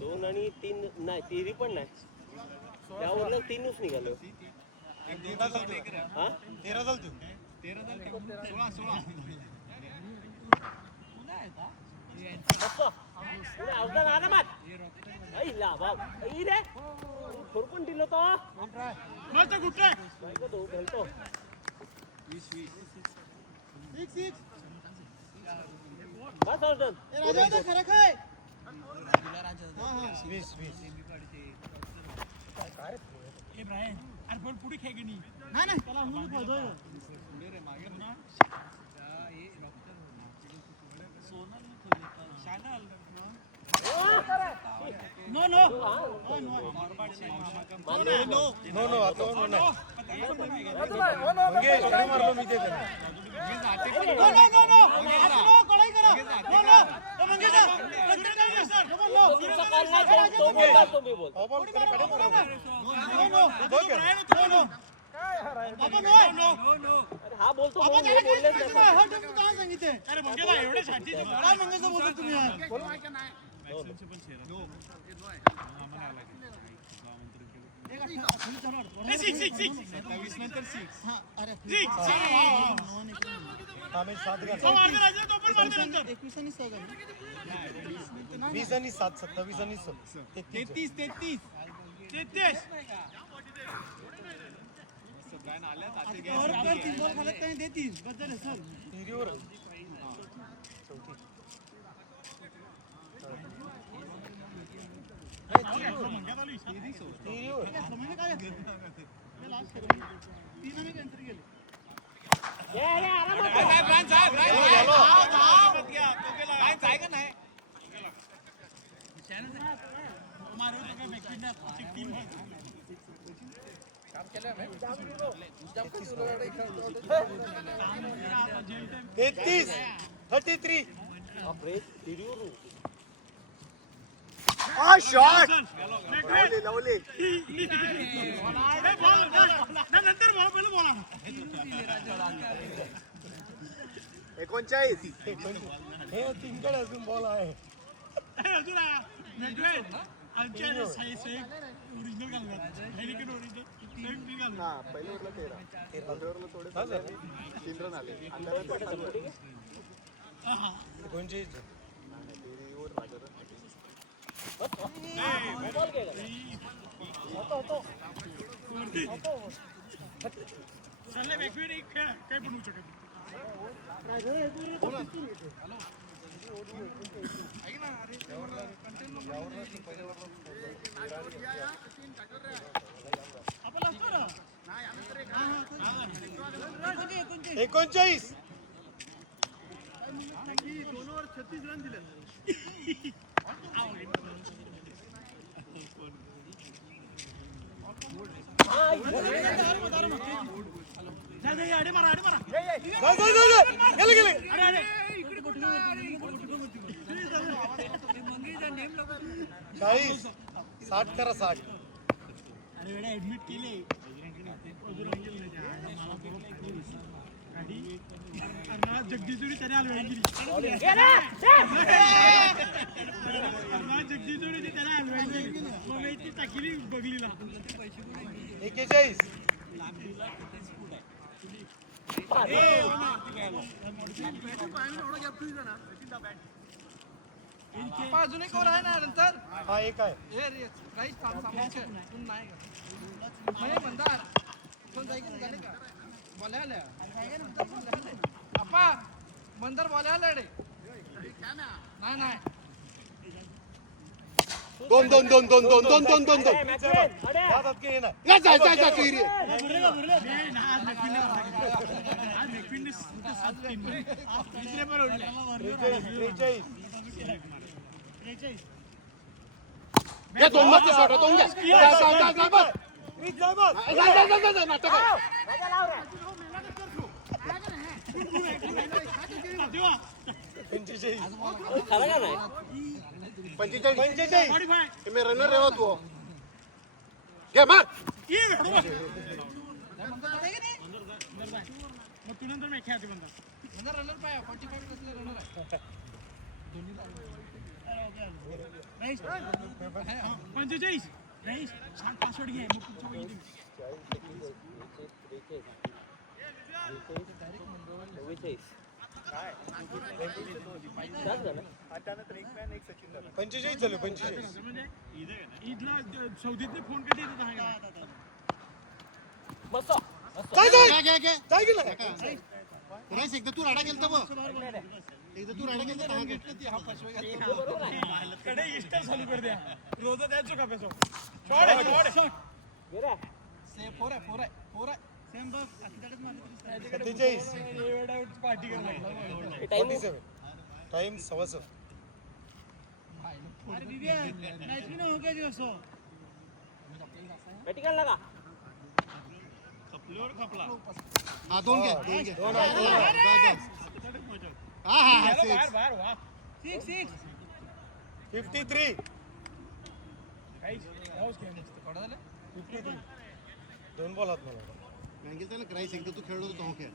दोन आणि तीन नाही तिरी पण नाही त्यावर 3च निघालो. हा 13 झालं तू 16 आरामात रे पण दिलो तो घालतो बस खरं काय पुढे खेळ नाही त्याला नो नो हा बोलतो सांगितलं वीस आणि 7 27 आणि 33 देतीस बद्दल सर शॉट लावले 39 हे तीनकडे अजून बॉल आहे पहिल्या ओव्हरला 13 ओव्हरला थोडे 3 रन आले कोणचे एकोणचाळीस 2 ओव्हर 36 रन दिले. चाळीस 60 करा 60 जगदीशोरी त्याने हलवाई जगदीशोरी त्याला हलवाई टाकीली बघलीला 41 अजून एक ओव्हर आहे ना नंतर हा एक आहे हे रे राईस थांबायचे तू नाही का म्हणतात कोण जायचं झाले का बोलायला अप्पा मंदर बोलायला रे नाही नाही दोन दोन दोन दोन दोन दोन दोन दोन दोन हातात घे ना या जा जा जा तू रे या दोन मध्ये शॉट दोन घ्या जा जा जा जा बस जा जा जा जा जा नाटक पंचेचाळीस मी रनर रेवा तू घे मार मंदर रनर पाया 45 कसले रनर आहे 45 राईस 65 घे मग तुमच्या वहिनी पंचेचाळीस झाले 45 ईदला सौदीतले फोन कधी येतात काय गेलं एकदा तू राडा गेलता बघ एकदा तू राडा गेलता हा पाचवे कडे इस्टर चालू कर द्या रोज द्यायचो का पेसो शॉट से फोर आहे सेम बघ सत्तेचाळीस पार्टी करणार टाइम 6:15 अरे दिव्या मॅच भी ना हो गया जो सो बैटिंग लगा खपल्यावर खपला हा दोन घे दोन हा बाहेर वाह 6 53 गाइस हाऊस गेम थोडा झालं 53 दोन बॉल आहेत मला मँगल त्याला क्राइस एकदा तू खेळलो तो खेळ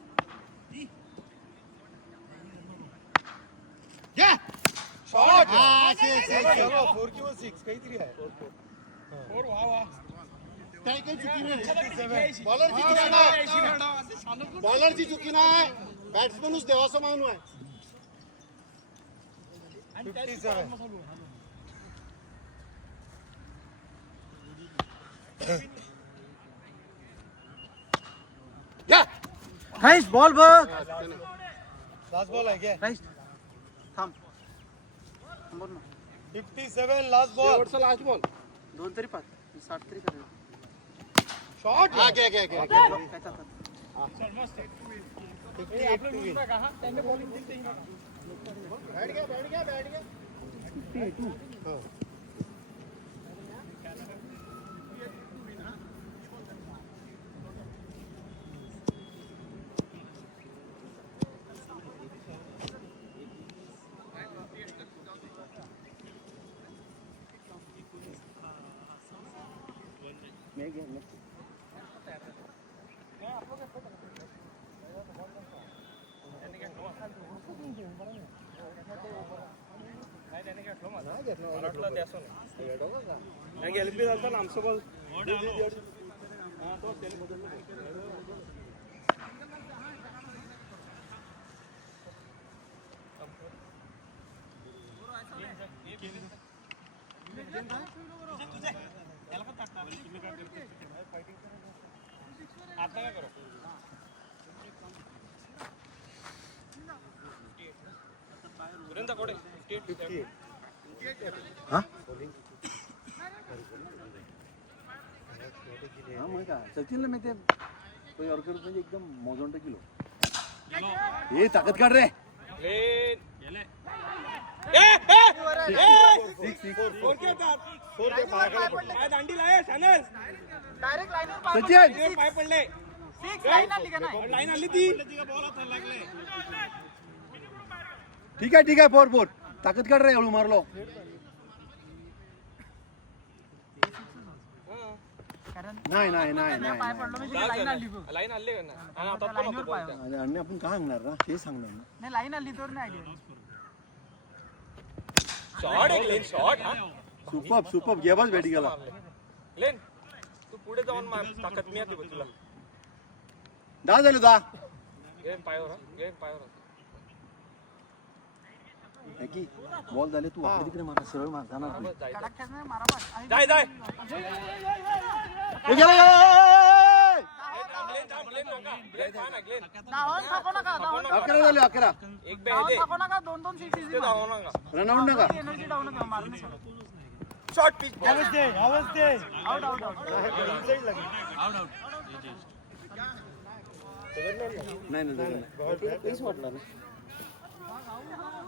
शॉट हा 4 किंवा 6 काहीतरी आहे 4 वाह काय काही चुकी नाही बॉलरची चुकी नाही बॅट्समनच देवाचा मानू आहे 57 राईस बॉल बघ लास्ट बॉल आहे घे राईस थांब बोल ना 57 लास्ट बॉल शेवटचा लास्ट बॉल 2 तरी 60 तरी करेल शॉट हा घे घे घे काय चालतात 58 टू विन त्यांनी बॉलिंग दिली बैठ गया 52 हां आता काय करू हा मग का सचिन मी ते ऑर्कर म्हणजे एकदम मोजोंट किलो हे ताकद काढ रे सचिन पाय पडले लाईन आली ती ठीक आहे 4-4 ताकद काढ रे हळू मारलो नाही लाईन आली ना आणि आता आणि आपण काय सांगणार ना ते सांगणार ना लाईन आली तर नाही शॉट एक लेन शॉट सुपर घे बस भेटी गेला लेन तू पुढे जाऊन मार ताकद मी येते तुला 10 झाले 10 गेम पायावर की बॉल झाले तू वाकडे तिकडे मारा सरळ मार जाणार जाय अकरा झाले 11 एक बॅट रनआउट नका शॉट पिच नाही काहीच वाटलं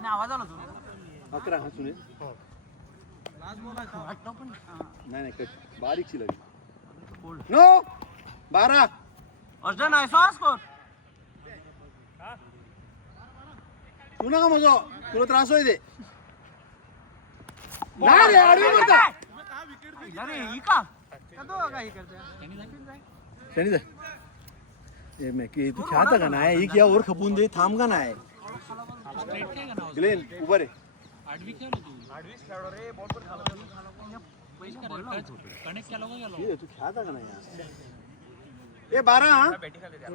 ना आवाज आला 11 हा सुनील नाही कट बारीकची लागली नो 12 अर्जुन ऐसा स्कोर तू नका मग तुला त्रास होय दे नाही रे आडवी मारता अरे ही का कदो काय करते शनी दे ए मैं की तू खेळता का नाही ही किया वर खपून दे थांब का नाही ग्लेन उभा रे आडवीस खेळलो रे बॉल पण खाला कनेक्ट केला गेलो तू खेळता का नाही ए 12 हा बॅटिंग खाली द्या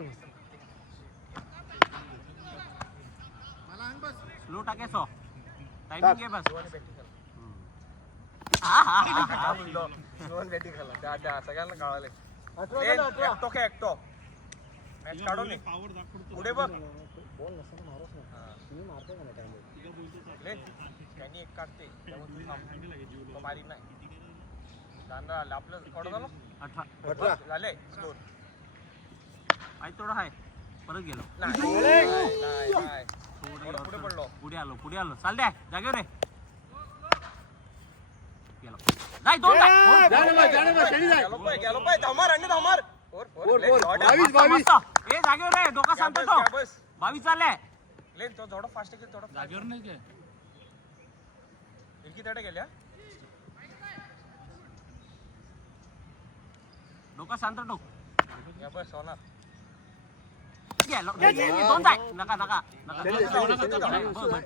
स्लो टाके सो टाइमिंग के बस हा दोन बॅटिंग खाला त्या सगळ्यांना कळाले एकटो मॅच काढू नये पुढे बघ बॉल नसताना मारस ना तुम्ही मारता का नाही टाइम त्यांनी एक काढते तो मारी नाही दांडा आला आपलं कडं झालं 18 झाले स्कोर आई थोडा आहे परत गेलो नाही पुढे पडलो पुढे आलो चाल द्या जागेवर रे गेलो नाही दोन गेलो पाय धामार ए जागेवर रे डोका सांगतो तो 22 चालले लेन तो थोडं फास्ट की थोडं जागेवर नाही काय इतकी तडे गेल्या डोका शांत ठेव या बस होणार गेलो दोन जाय नका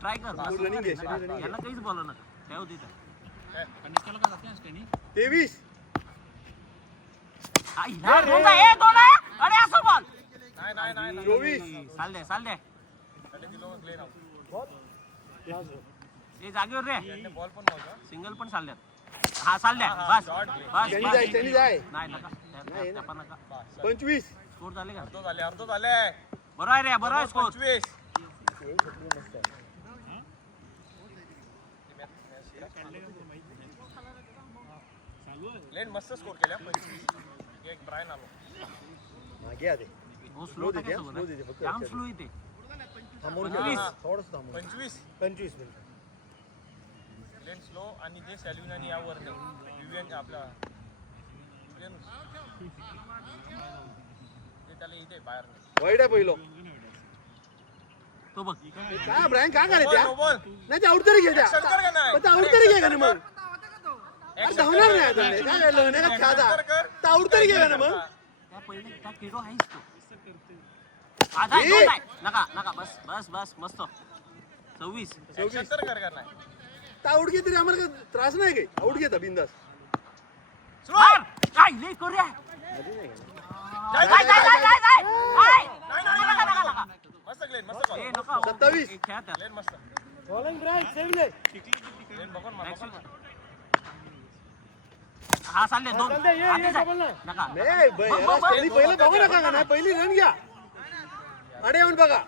ट्राय कर रनिंग घे याला काहीच बोलू नका ठेव तिथे 23 दोन जाय ए दोन आहे अरे असं बोल नाही 24 चाल दे ए जागेवर रे बॉल पण नव्हता सिंगल पण चालल्यात हा चाल द्या बस त्यांनी जाय नाही नका त्या पण नका 25 स्कोर झाले का अर्ध झाले बरोबर आहे रे बरोबर आहे स्कोर 25 लेन मस्त स्कोर केल्या 25 एक ब्रायन आलो मागे आले हो स्लो दे जाम स्लो येते थांबून 25 थोडंसं थांबून 25 मिनिट लेन स्लो आणि जे सॅल्विन आणि यावर विवियन आपला ते त्याला इथे बाहेर वाईट आहे पहिलो तो बघ काय ब्रँक काय करायचं बोल नाही ते आउट तरी घे त्या शंकर का नाही पण आउट तरी घे का मग अरे धावणार नाही आता काय झालं नाही का खेळता तर आउट तरी घे ना मग त्या पहिले त्या किडो आहेस तो आधा दोन नाही नका बस मस्त 26 शंकर कर नाही तर आउट घे तरी आम्हाला त्रास नाही काही आउट घेता बिंदास काय लई करूया जाय मस्त लेन मस्त ए नको 27 खेळा त्या लेन मस्त बॉलिंग ब्राईट सेव्हले लेन बघून मार हा चालले दोन आते जाय नका नाही पहिले बघू नका का नाही पहिली रन घ्या अडे येऊन बघा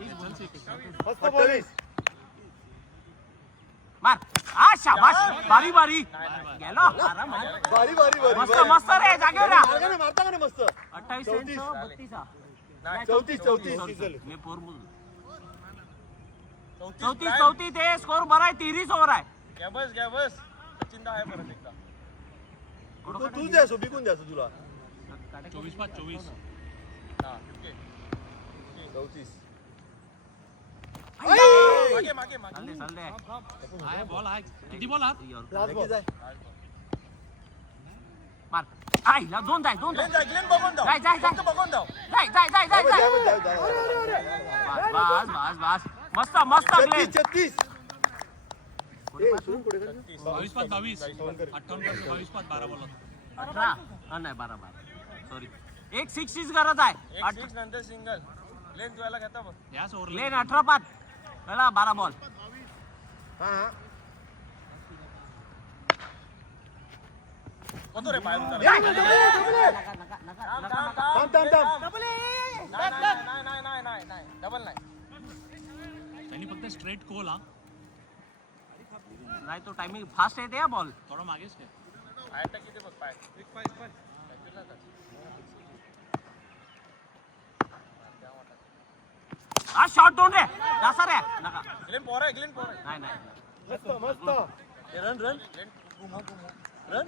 28 मार आ शाबाश बारी बारी गेलो आरामात बारी बारी बारी मस्त मस्त रे जागेवर राहा. मारता का नाही, मारता का नाही मस्त 28 32 34 मी पोर बोललो 34 ते स्कोर बरा आहे 30 ओव्हर आहे. घ्या बस सचिनदा आहे परत एकदा तू द्यायचो बिकून द्यायचो तुला 24-5-24 हा ओके 34 मागे चालले आहे बॉल आहे किती बॉल आहात लास्ट बॉल मार आईला दोन जाय ग्लेन बघून जाऊ जाय फक्त बघून जाऊ बस मस्त मस्त ग्लेन 36 22-5-22 58-22-5 12 बॉल 18 हा नाही 12 सॉरी एक 6 ची गरज आहे एक सिक्स नंतर सिंगल ग्लेन तुला घेता बघ याच ओव्हर ग्लेन 18-5 कळला 12 बॉल हां होतो रे बाहेर उतार नाही डबल नाही त्यांनी फक्त स्ट्रेट कोल हा नाही तो टायमिंग फास्ट येते हा बॉल थोडा मागेच काय पाय किती बघ पाय हा शॉट दोन रे जासा रे नका ग्लेन पोर आहे नाही मस्त मस्त रन ग्लेन घुमो रन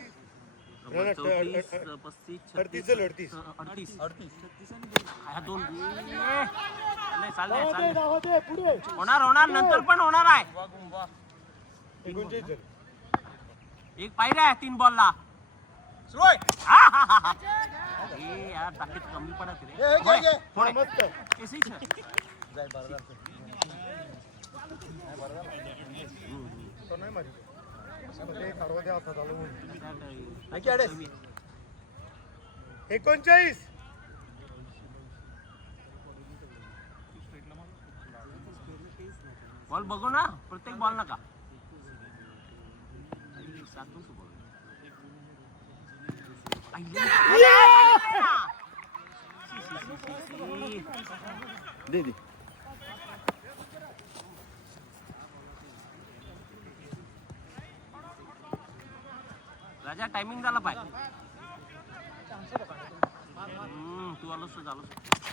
34 35 38 38 38 हा दोन चालले धावते पुढे होणार नंतर पण होणार आहे घुमवा 39 एक पायरे आहे 3 बॉलला स्लो आहे ए यार ताकद कमी पडत रे घे पुढे. मस्त ऐसे ही छे. तो नाही मारी ते खरवा द्या आता चालू ऐकी अडेस. 39 बॉल बघू ना प्रत्येक बॉल नका दे दे राजा टायमिंग झाला पाय तू आलोस झालो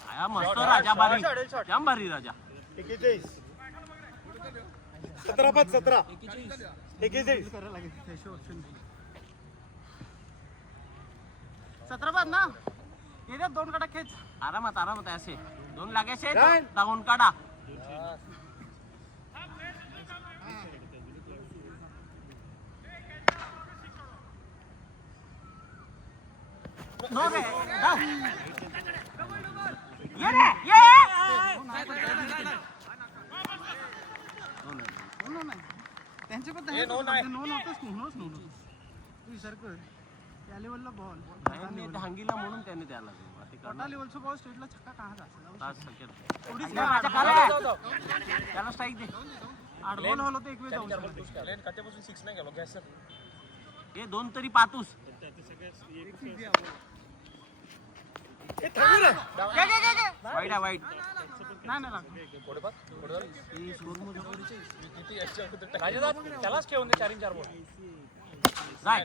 आया मस्त राजा बारी जाम बारी राजा 41 17 41 17 ना येतात 2 कडा खेच आरामात असे 2 लागायचे Done. धावून काढा नो रे धाव. ये रे ये त्यांचे पण हे नो नाही. नो नव्हतंच नो तू सर्कल त्या लेवलला बॉल त्यांनी धांगीला म्हणून त्यांनी त्याला छोटा लेवलचा बॉल स्टेटला छक्का कहा जातो त्याला स्ट्राईक दे 8 बॉल हलो तर एक वेळ जाऊ शकतो ग्लेन कटेपासून 6 नाही गेलो गॅस हे 2 तरी पातूस वाईट आहे वाईट नाही लागत त्यालाच ठेवून दे 4-4 बॉल जाय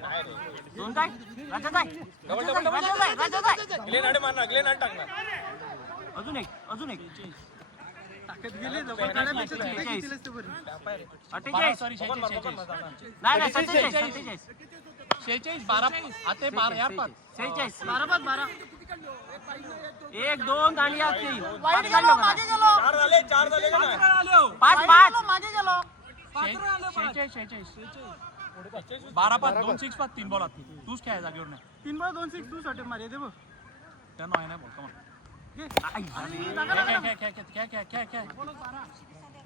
2 जाय राजा जाय राजा जाय ग्लेन आडे मारणार ग्लेन आड टाकणार अजून एक ताकद गेली जवळ काढण्यापेक्षा छक्का घेतलेच ते बरं 48 नाही 47 46 12 आते 12 यार 46 12 1 2 आणि या 3 वाईट गेलो मागे गेलो 4 झाले का नाही 5 मागे गेलो 12-5 2-6-5 3 बॉल आत तूच खेळाय जागेवर नाही 3 बॉल 2 6 तू साठी मारे दे बघ त्यांना आहे नाही बॉल कमा खेळ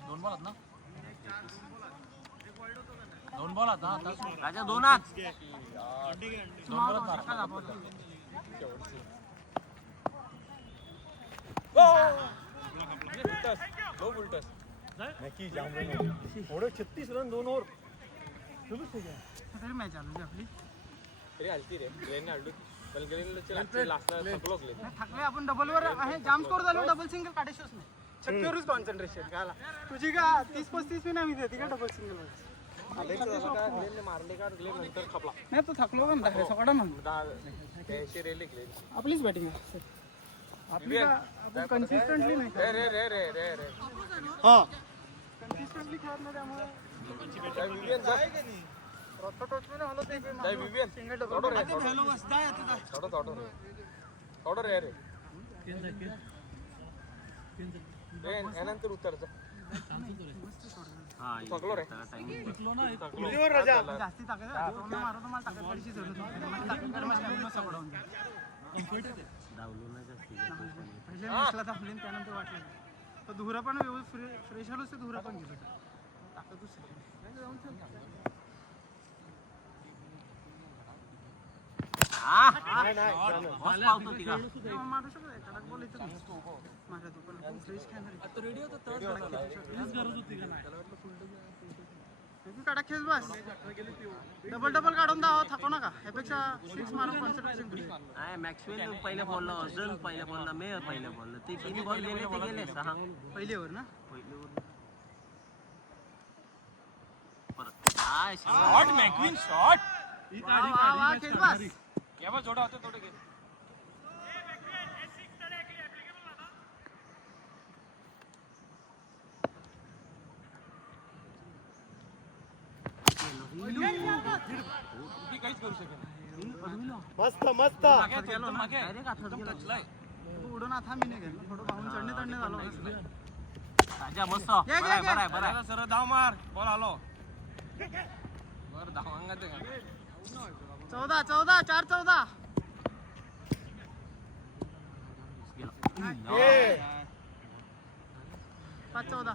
2 बॉल आत ना 2 बॉल आत ना राजा 2 आत 2 बॉल आत लो बुलटस नक्की जाम रन थोडे 36 रन 2 ओव्हर तरी मॅच आली आपली तरी हलती रे ग्लेन आडू पण ग्लेन लास्टला थकलो ग्लेन थकले आपण डबल वर आहे जाम स्कोर झालो डबल सिंगल काढायचोच नाही छक्क्यावरच कॉन्सन्ट्रेशन घाला तुझी का 30-35 मी नाही देते का डबल सिंगल वर मारले का नंतर खपला नाही तो थकलो का ना सकाळ ना रेले आपलीच बॅटिंग आहे आपली का आपण कन्सिस्टंटली नाही रे रे रे रे रे रे हा कन्सिस्टंटली खेळत नाही त्यामुळे विवियन जा रोजचा टोचमेन हलो ते जय विवियन सिंगल डबल थोडं रे हेलो बस जा आता थोडं रे रे यानंतर उतरचं हा थकलो रे कितीवर राजा जास्ती ताकद मारो तो मला ताकद काढायची जरूरत नाही माझी ताकद काढ माझ्या स्टॅमिना सगळं धावलो ना जास्ती पहिले मॅचला थांबले त्यानंतर वाटलं तर धुरा पण फ्रेश झालो असते धुरा पण घेत होता ताकदच बॉस पावतो तिला मारू शकतो कडक बॉल येतो माझ्या तो पण फ्रेश खेळणार कडक खेळ बस डबल डबल काढून दावा थकू नका यापेक्षा 6 मारून कॉन्सन्ट्रेशन करू नाही मॅक्सवेल पहिल्या बॉलला अर्जुन पहिल्या बॉलला मे पहिल्या बॉलला ते तिन्ही बॉल गेले ते गेले 6 पहिल्यावर ना पहिल्यावर परत काय शॉट मॅक्विन शॉट वा खेळ बस या बा जोडा होते थोडे घे काहीच करू शकेल मस्त मस्त उडून आता मी नाही गेलो थोडं पाहून चढणे झालो राजा मस्त घे, घे, घे. बरं सर धाव मार बॉल आलो बर धाव अंगात आहे का 14 14 4-14 5-14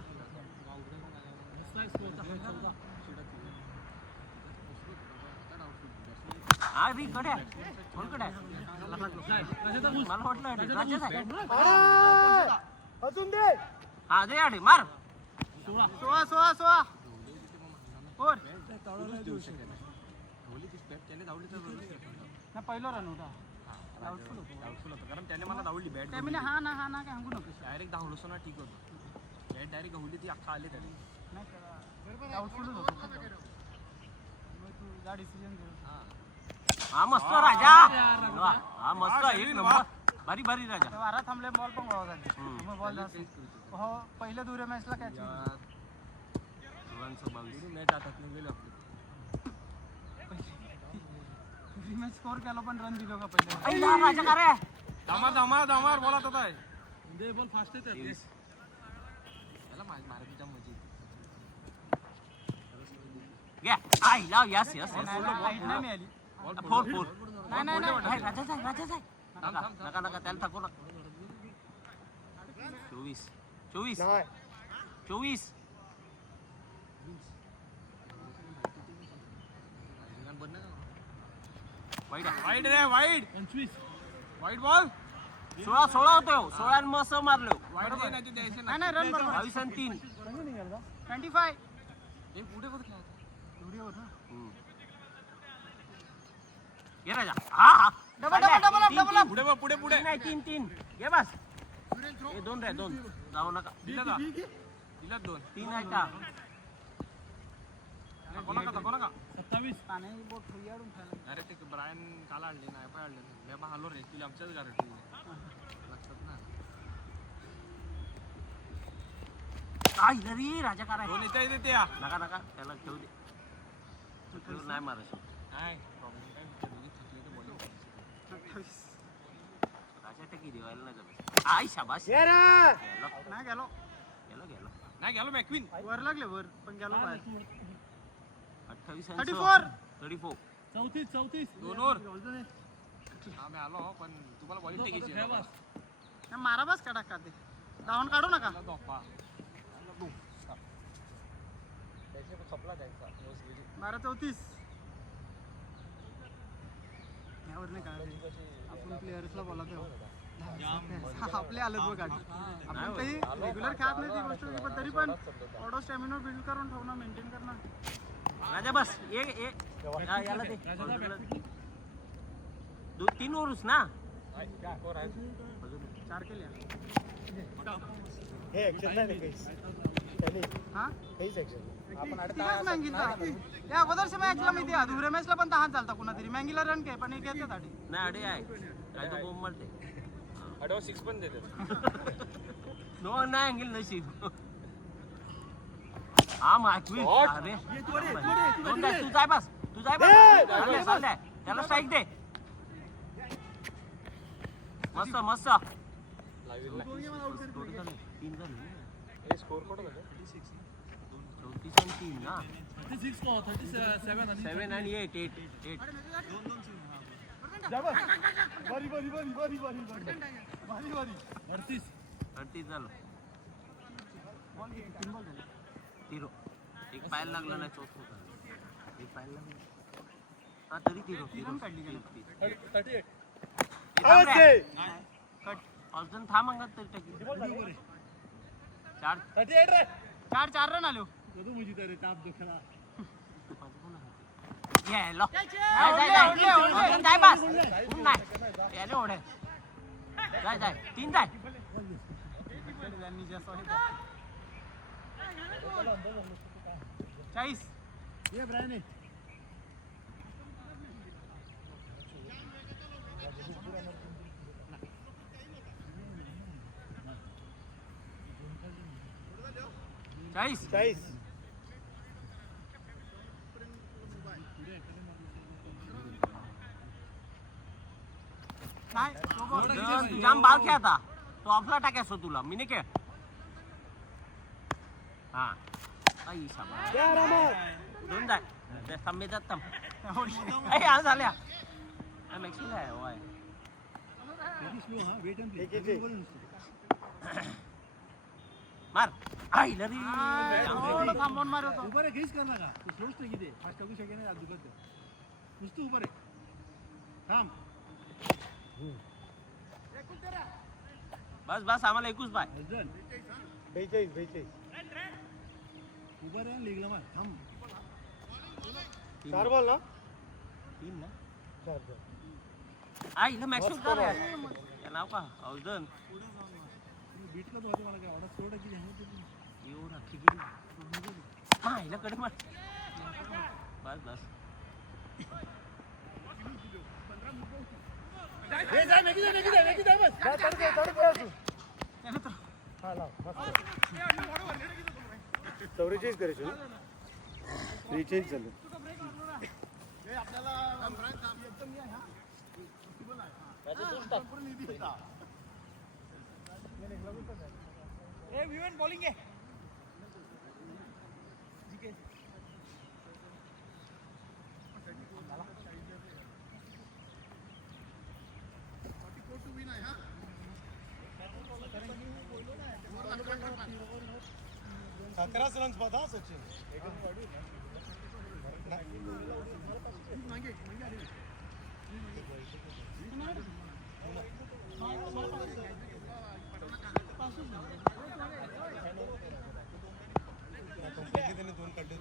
हा बी कडे कोण कडे मला वाटलं राजाच आहे अजून दे हा दे आडी मार 16 और ना पहिला रन होता डाऊटफुल होतं कारण त्याने मला धावली बॅट त्यामुळे हा ना काय सांगू नको डायरेक्ट धावलो असतो ना ठीक होतं बॅट डायरेक्ट घावली ती अख्खा आले त्याने नाही डाऊटफुलच होतो तुझा डिसिजन हा मस्त राजा हा मस्त एक नंबर भारी भारी राजा वारा थांबले बॉल पण गोळा झाले मग बॉल हो पहिल्या दुसऱ्या मॅचला कॅच 22 मॅच हातात निघाली आपली मॅच स्कोर केला पण रन दिलो का पहिले अय्या राजा का रे धामार बोलत होता दे बॉल फास्ट आहे त्याला मारायची मजा घ्या आई लाव यस यस नाही मिळाली फोर नाही राजा जाय नका त्याला थकू नका 24 वाईट रे वाईट 25 वाईट बॉल 16 होतो 16 मस्त मारलो वाईट नाही ते द्यायचे नाही रन बरोबर 22 आणि 3 25 हे पुढे कुठे खेळायचं एवढी होत घे राजा हा डबल पुढे नाही 3 घे बस हे 2 रे 2 जाऊ नका दिला 2 3 आहे का कोणा 27 पाण्याची बोट फुयाडून खायला अरे ते ब्रायन काल आणले नाही पण आणले मी बा हलो रे तुला आमच्याच घरात लक्षात ना काय रे राजा का रे दोन येते ते या नका त्याला ठेवू दे नाही मारायचं नाही राजा टकी देवायला नाही जमत आई शाबास ये रे नाही गेलो नाही गेलो मॅक्विन वर लागले वर पण गेलो बाहेर 28 34 34 दोन ओव्हर आम्ही आलो पण तुम्हाला बॉलिंग टेकायची मारा बस काढा का ते धावून काढू नका धोपा 12-34 यावर नाही काढले आपण प्लेयर्सला बोलातो आपले आलेत बघ गाडी आपण काही रेग्युलर खेळत नाही ती गोष्ट वेगळी, पण तरी पण ऑडो स्टॅमिना बिल्ड करून ठेवणं मेंटेन करणं राजा बस याला दे 3 ओव्हर्स ना 4 केले हे ऍक्शन नाही काहीच हा काही सेक्शन तिथंच मँगीलचा त्या अगोदरच्या मॅचला मी ते दुसऱ्या मॅचला पण तहान चालता कुणातरी मँगीला रन काय पण एक येतात आधी नाही अडे आहे काय तो बोंब मारते अडवा 6 पण देते नो नाही अंगिल नशीब हा मागवी अरे दोन जाय तू जाय बस चालले त्याला स्ट्राईक दे मस्त मस्त तीन झाले हे स्कोर कोण झालं 34 आणि 3 ना 7 आणि 8 38 झालं तिरो एक पायाला लागला नाही चौथ होता एक पायाला लागला हा तरी तिरो अजून थांब अंगात तरी टाकी 4 रन आलो जाय 3 जाय चाळीस नाही जाम बाल खेळ आता तो ऑफला टाकायचो तुला मी नाही खेळ हा आई शाबास दोन जाय थांबे जात थांब झाल्या मॅक्सिमम आहे होय मार आईला रे थोडं थांबवून मार होतो बस बस आम्हाला 21 पाय 42 4 बॉल ना 3 ना 4 आईला मॅक्सिमम कर या नाव का औजन एवढा खिगडी आईला कडे मार बस बस चौवेचाळीस करायचं त्रेचाळीस झालं बॉलिंग आहे अकराच रन्स बघा सचिन दोन काढले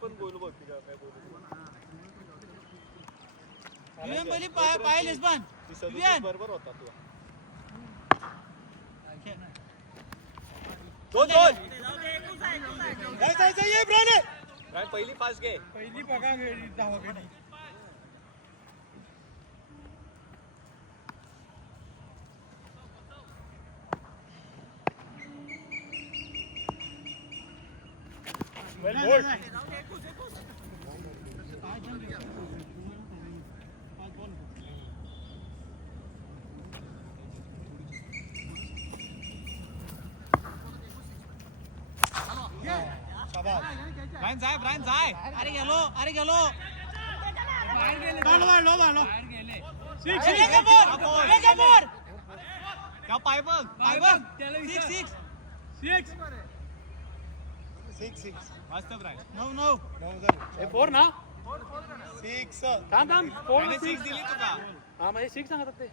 पण बोलू बघ काय बोलू बरोबर होता तू पहिली पास घे पहिली बघा ब्रायन जाय अरे गेलो पाय बघ मस्त ब्रायन 9 4 ना 6 थांब 6 दिली तुका हा म्हणजे 6 सांगतात ते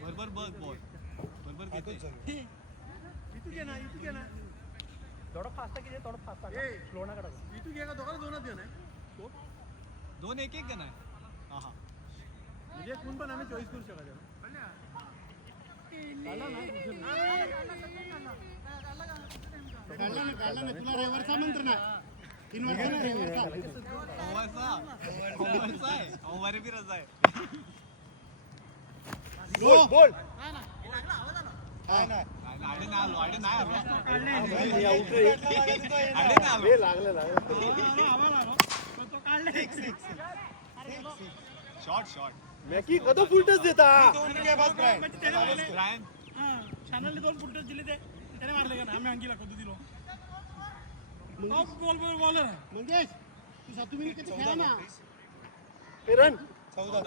बरोबर बघ बॉल बरोबर घेतोय इथू घे ना थोडं फास्ट किती थोडं फास्ट स्लो ना करा इथू घे का दोघांना दोनच दे नाही 2-1 का नाही म्हणजे कोण पण आम्ही चॉईस करू शकतो काढला ना तुला रविवारचा मंत्र ना 3 वर्ष बोल शॉट मॅकी कधी फुलटच देता शानाला 2 फुटच दिले ते त्याने मारले का आम्ही अंगीला कधी दिलो बॉलर मंगेश तू 7 मिनिट किती खेळा ना रन 14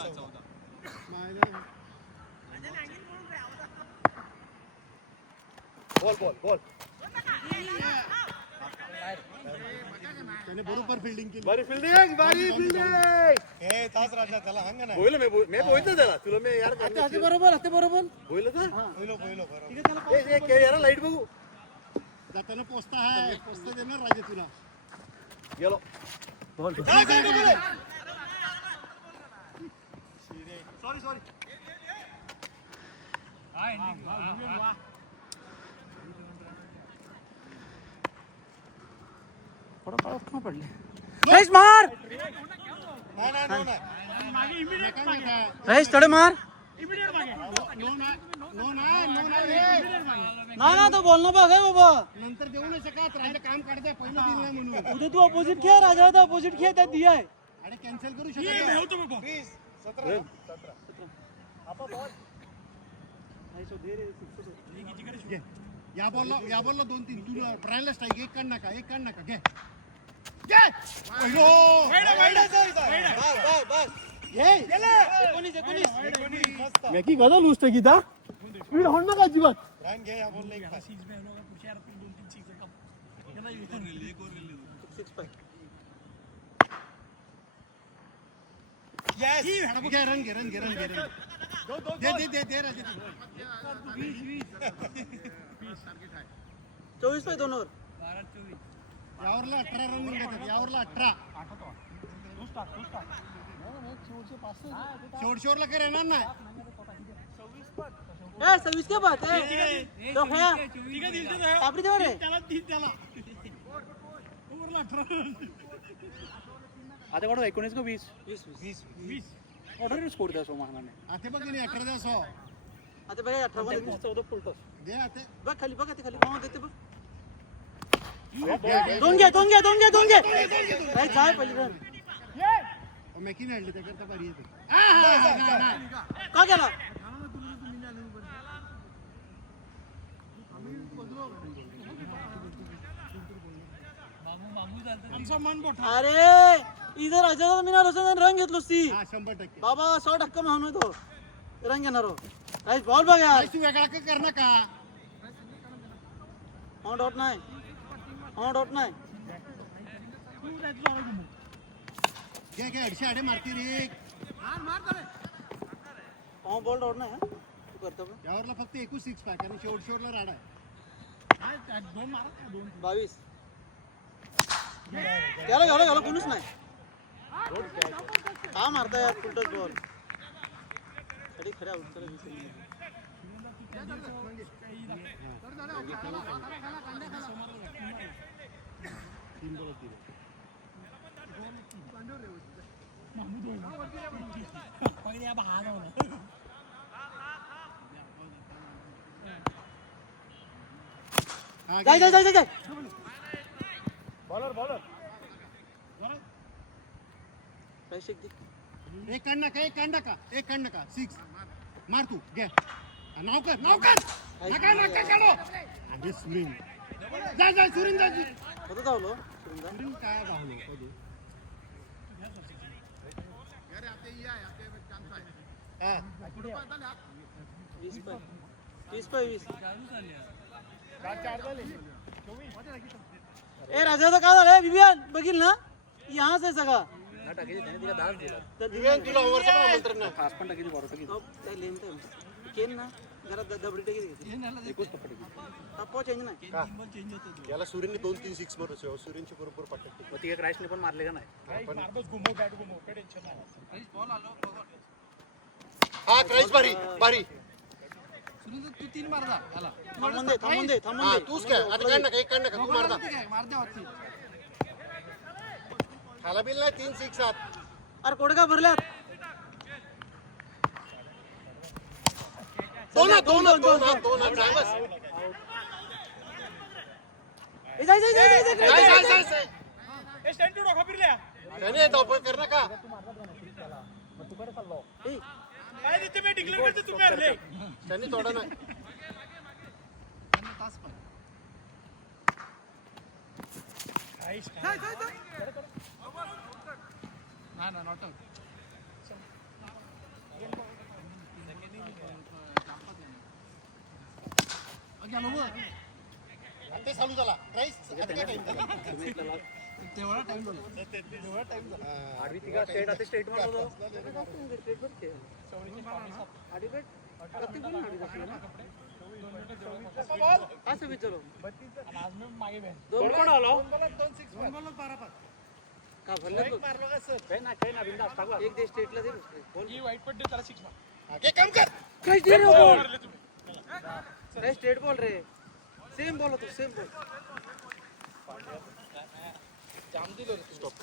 बॉल त्याने बरोबर फिल्डिंग केली बारी फिल्डिंग हे तास राजा त्याला हंग नाही होईल मी बोलतो त्याला तुला मी यार आता बरोबर होईल तर होईल बरोबर यार लाईट बघू जाताना पोस्ता आहे पोस्ता देणार राजा तुला गेलो बॉल सॉरी थोडं पाळत का पडले रईस मार रईस थोडे मार ना तो बोलणं बघ बाबा नंतर देऊ नाही शकत राजा काम काढताय पहिलं दिलं म्हणून उद्या तू अपोजिट खेळ राजाला अपोजिट खेळ त्यात दिया आहे आणि कॅन्सल करू शकत या बॉलला 2-3 तू ट्रायलला स्ट्राईक एक काढ नका घे मॅकी गदा लुस्ट गीता स्पीड होणार नका अजिबात रन घे दे राजा 24 पे दोनों यावरला 18 रन निघतात यावरला 18 शेवटला काय राहणार नाही 26 क्या बात है तो है ठीक है दिल से आपरी देवर है त्याला 3 त्याला ओव्हरला 18 आता कोण 19 को 20 ऑर्डर स्कोर द्या सो महानाने आता बघ नाही 18 द्या सो आता बघा 18 मध्ये 14 फुलटॉस दे आता बघ खाली हां देते बघ दोन घे काय काय पहिली रन मॅकी नाही आणली त्याकरता पारी येते का गेला अरे इधर राजा मी रंग घेतलोस ती 100% बाबा 100% म्हणून तो रंग घेणार हो बॉल बघ यार तू वेगळा कर ना का डॉट नाही घे 180 मारती रे बॉल डॉट नाही तू करतो यावरला फक्त 21 पॅक आणि शेवटला राडा आहे 22 घ्याला कोणीच नाही का मारता यार फुलटच बॉल खऱ्या उत्तर जाय बॉलर बॉलर एक काढ नका एक काढ नका 6 मार तू घे नाव कर नका काढो आणि सुरीन जा सुरीन जा होतं धावलो सुरीन काय धावलो कधी हा 20 4 झाले ए राजा काय झालंय बिबियान बघील ना यहाच आहे सगळा दिव्यांग तुला ओव्हरचं पण आमंत्रण नाही केन ना जरा दबडी टेकी तप्पा चेंज नाही याला सूर्यने 2-3 6 मारले सूर्यचे बरोबर पटकते ती एक राईसने पण मारले का नाही हा क्राइस बारी तू 3 मारदा याला थांबून दे हा तूच काय आता काढ नका एक काढ नका तू मारदा मार द्या वरती खाला बिल नाही 3-6 7 अरे कोडका भरल्यात दोन चांग बस ए स्टँड टू डोका फिरल्या त्याने धावपळ कर नका काय देते मी डिक्लेअर करते तुम्ही हरले त्यांनी थोडा नाही ना नॉट आउट ते चालू झाला क्राइस तेवढा टाइम असं विचारू दोन कोण आलो का भरले एक देश स्टेटला दे वाईट पडते त्याला 6 मार आगे काम कर काय दे रे बॉल स्टेट बॉल रे सेम बॉल होतो सेम बॉल जाम दिलो रे स्टॉप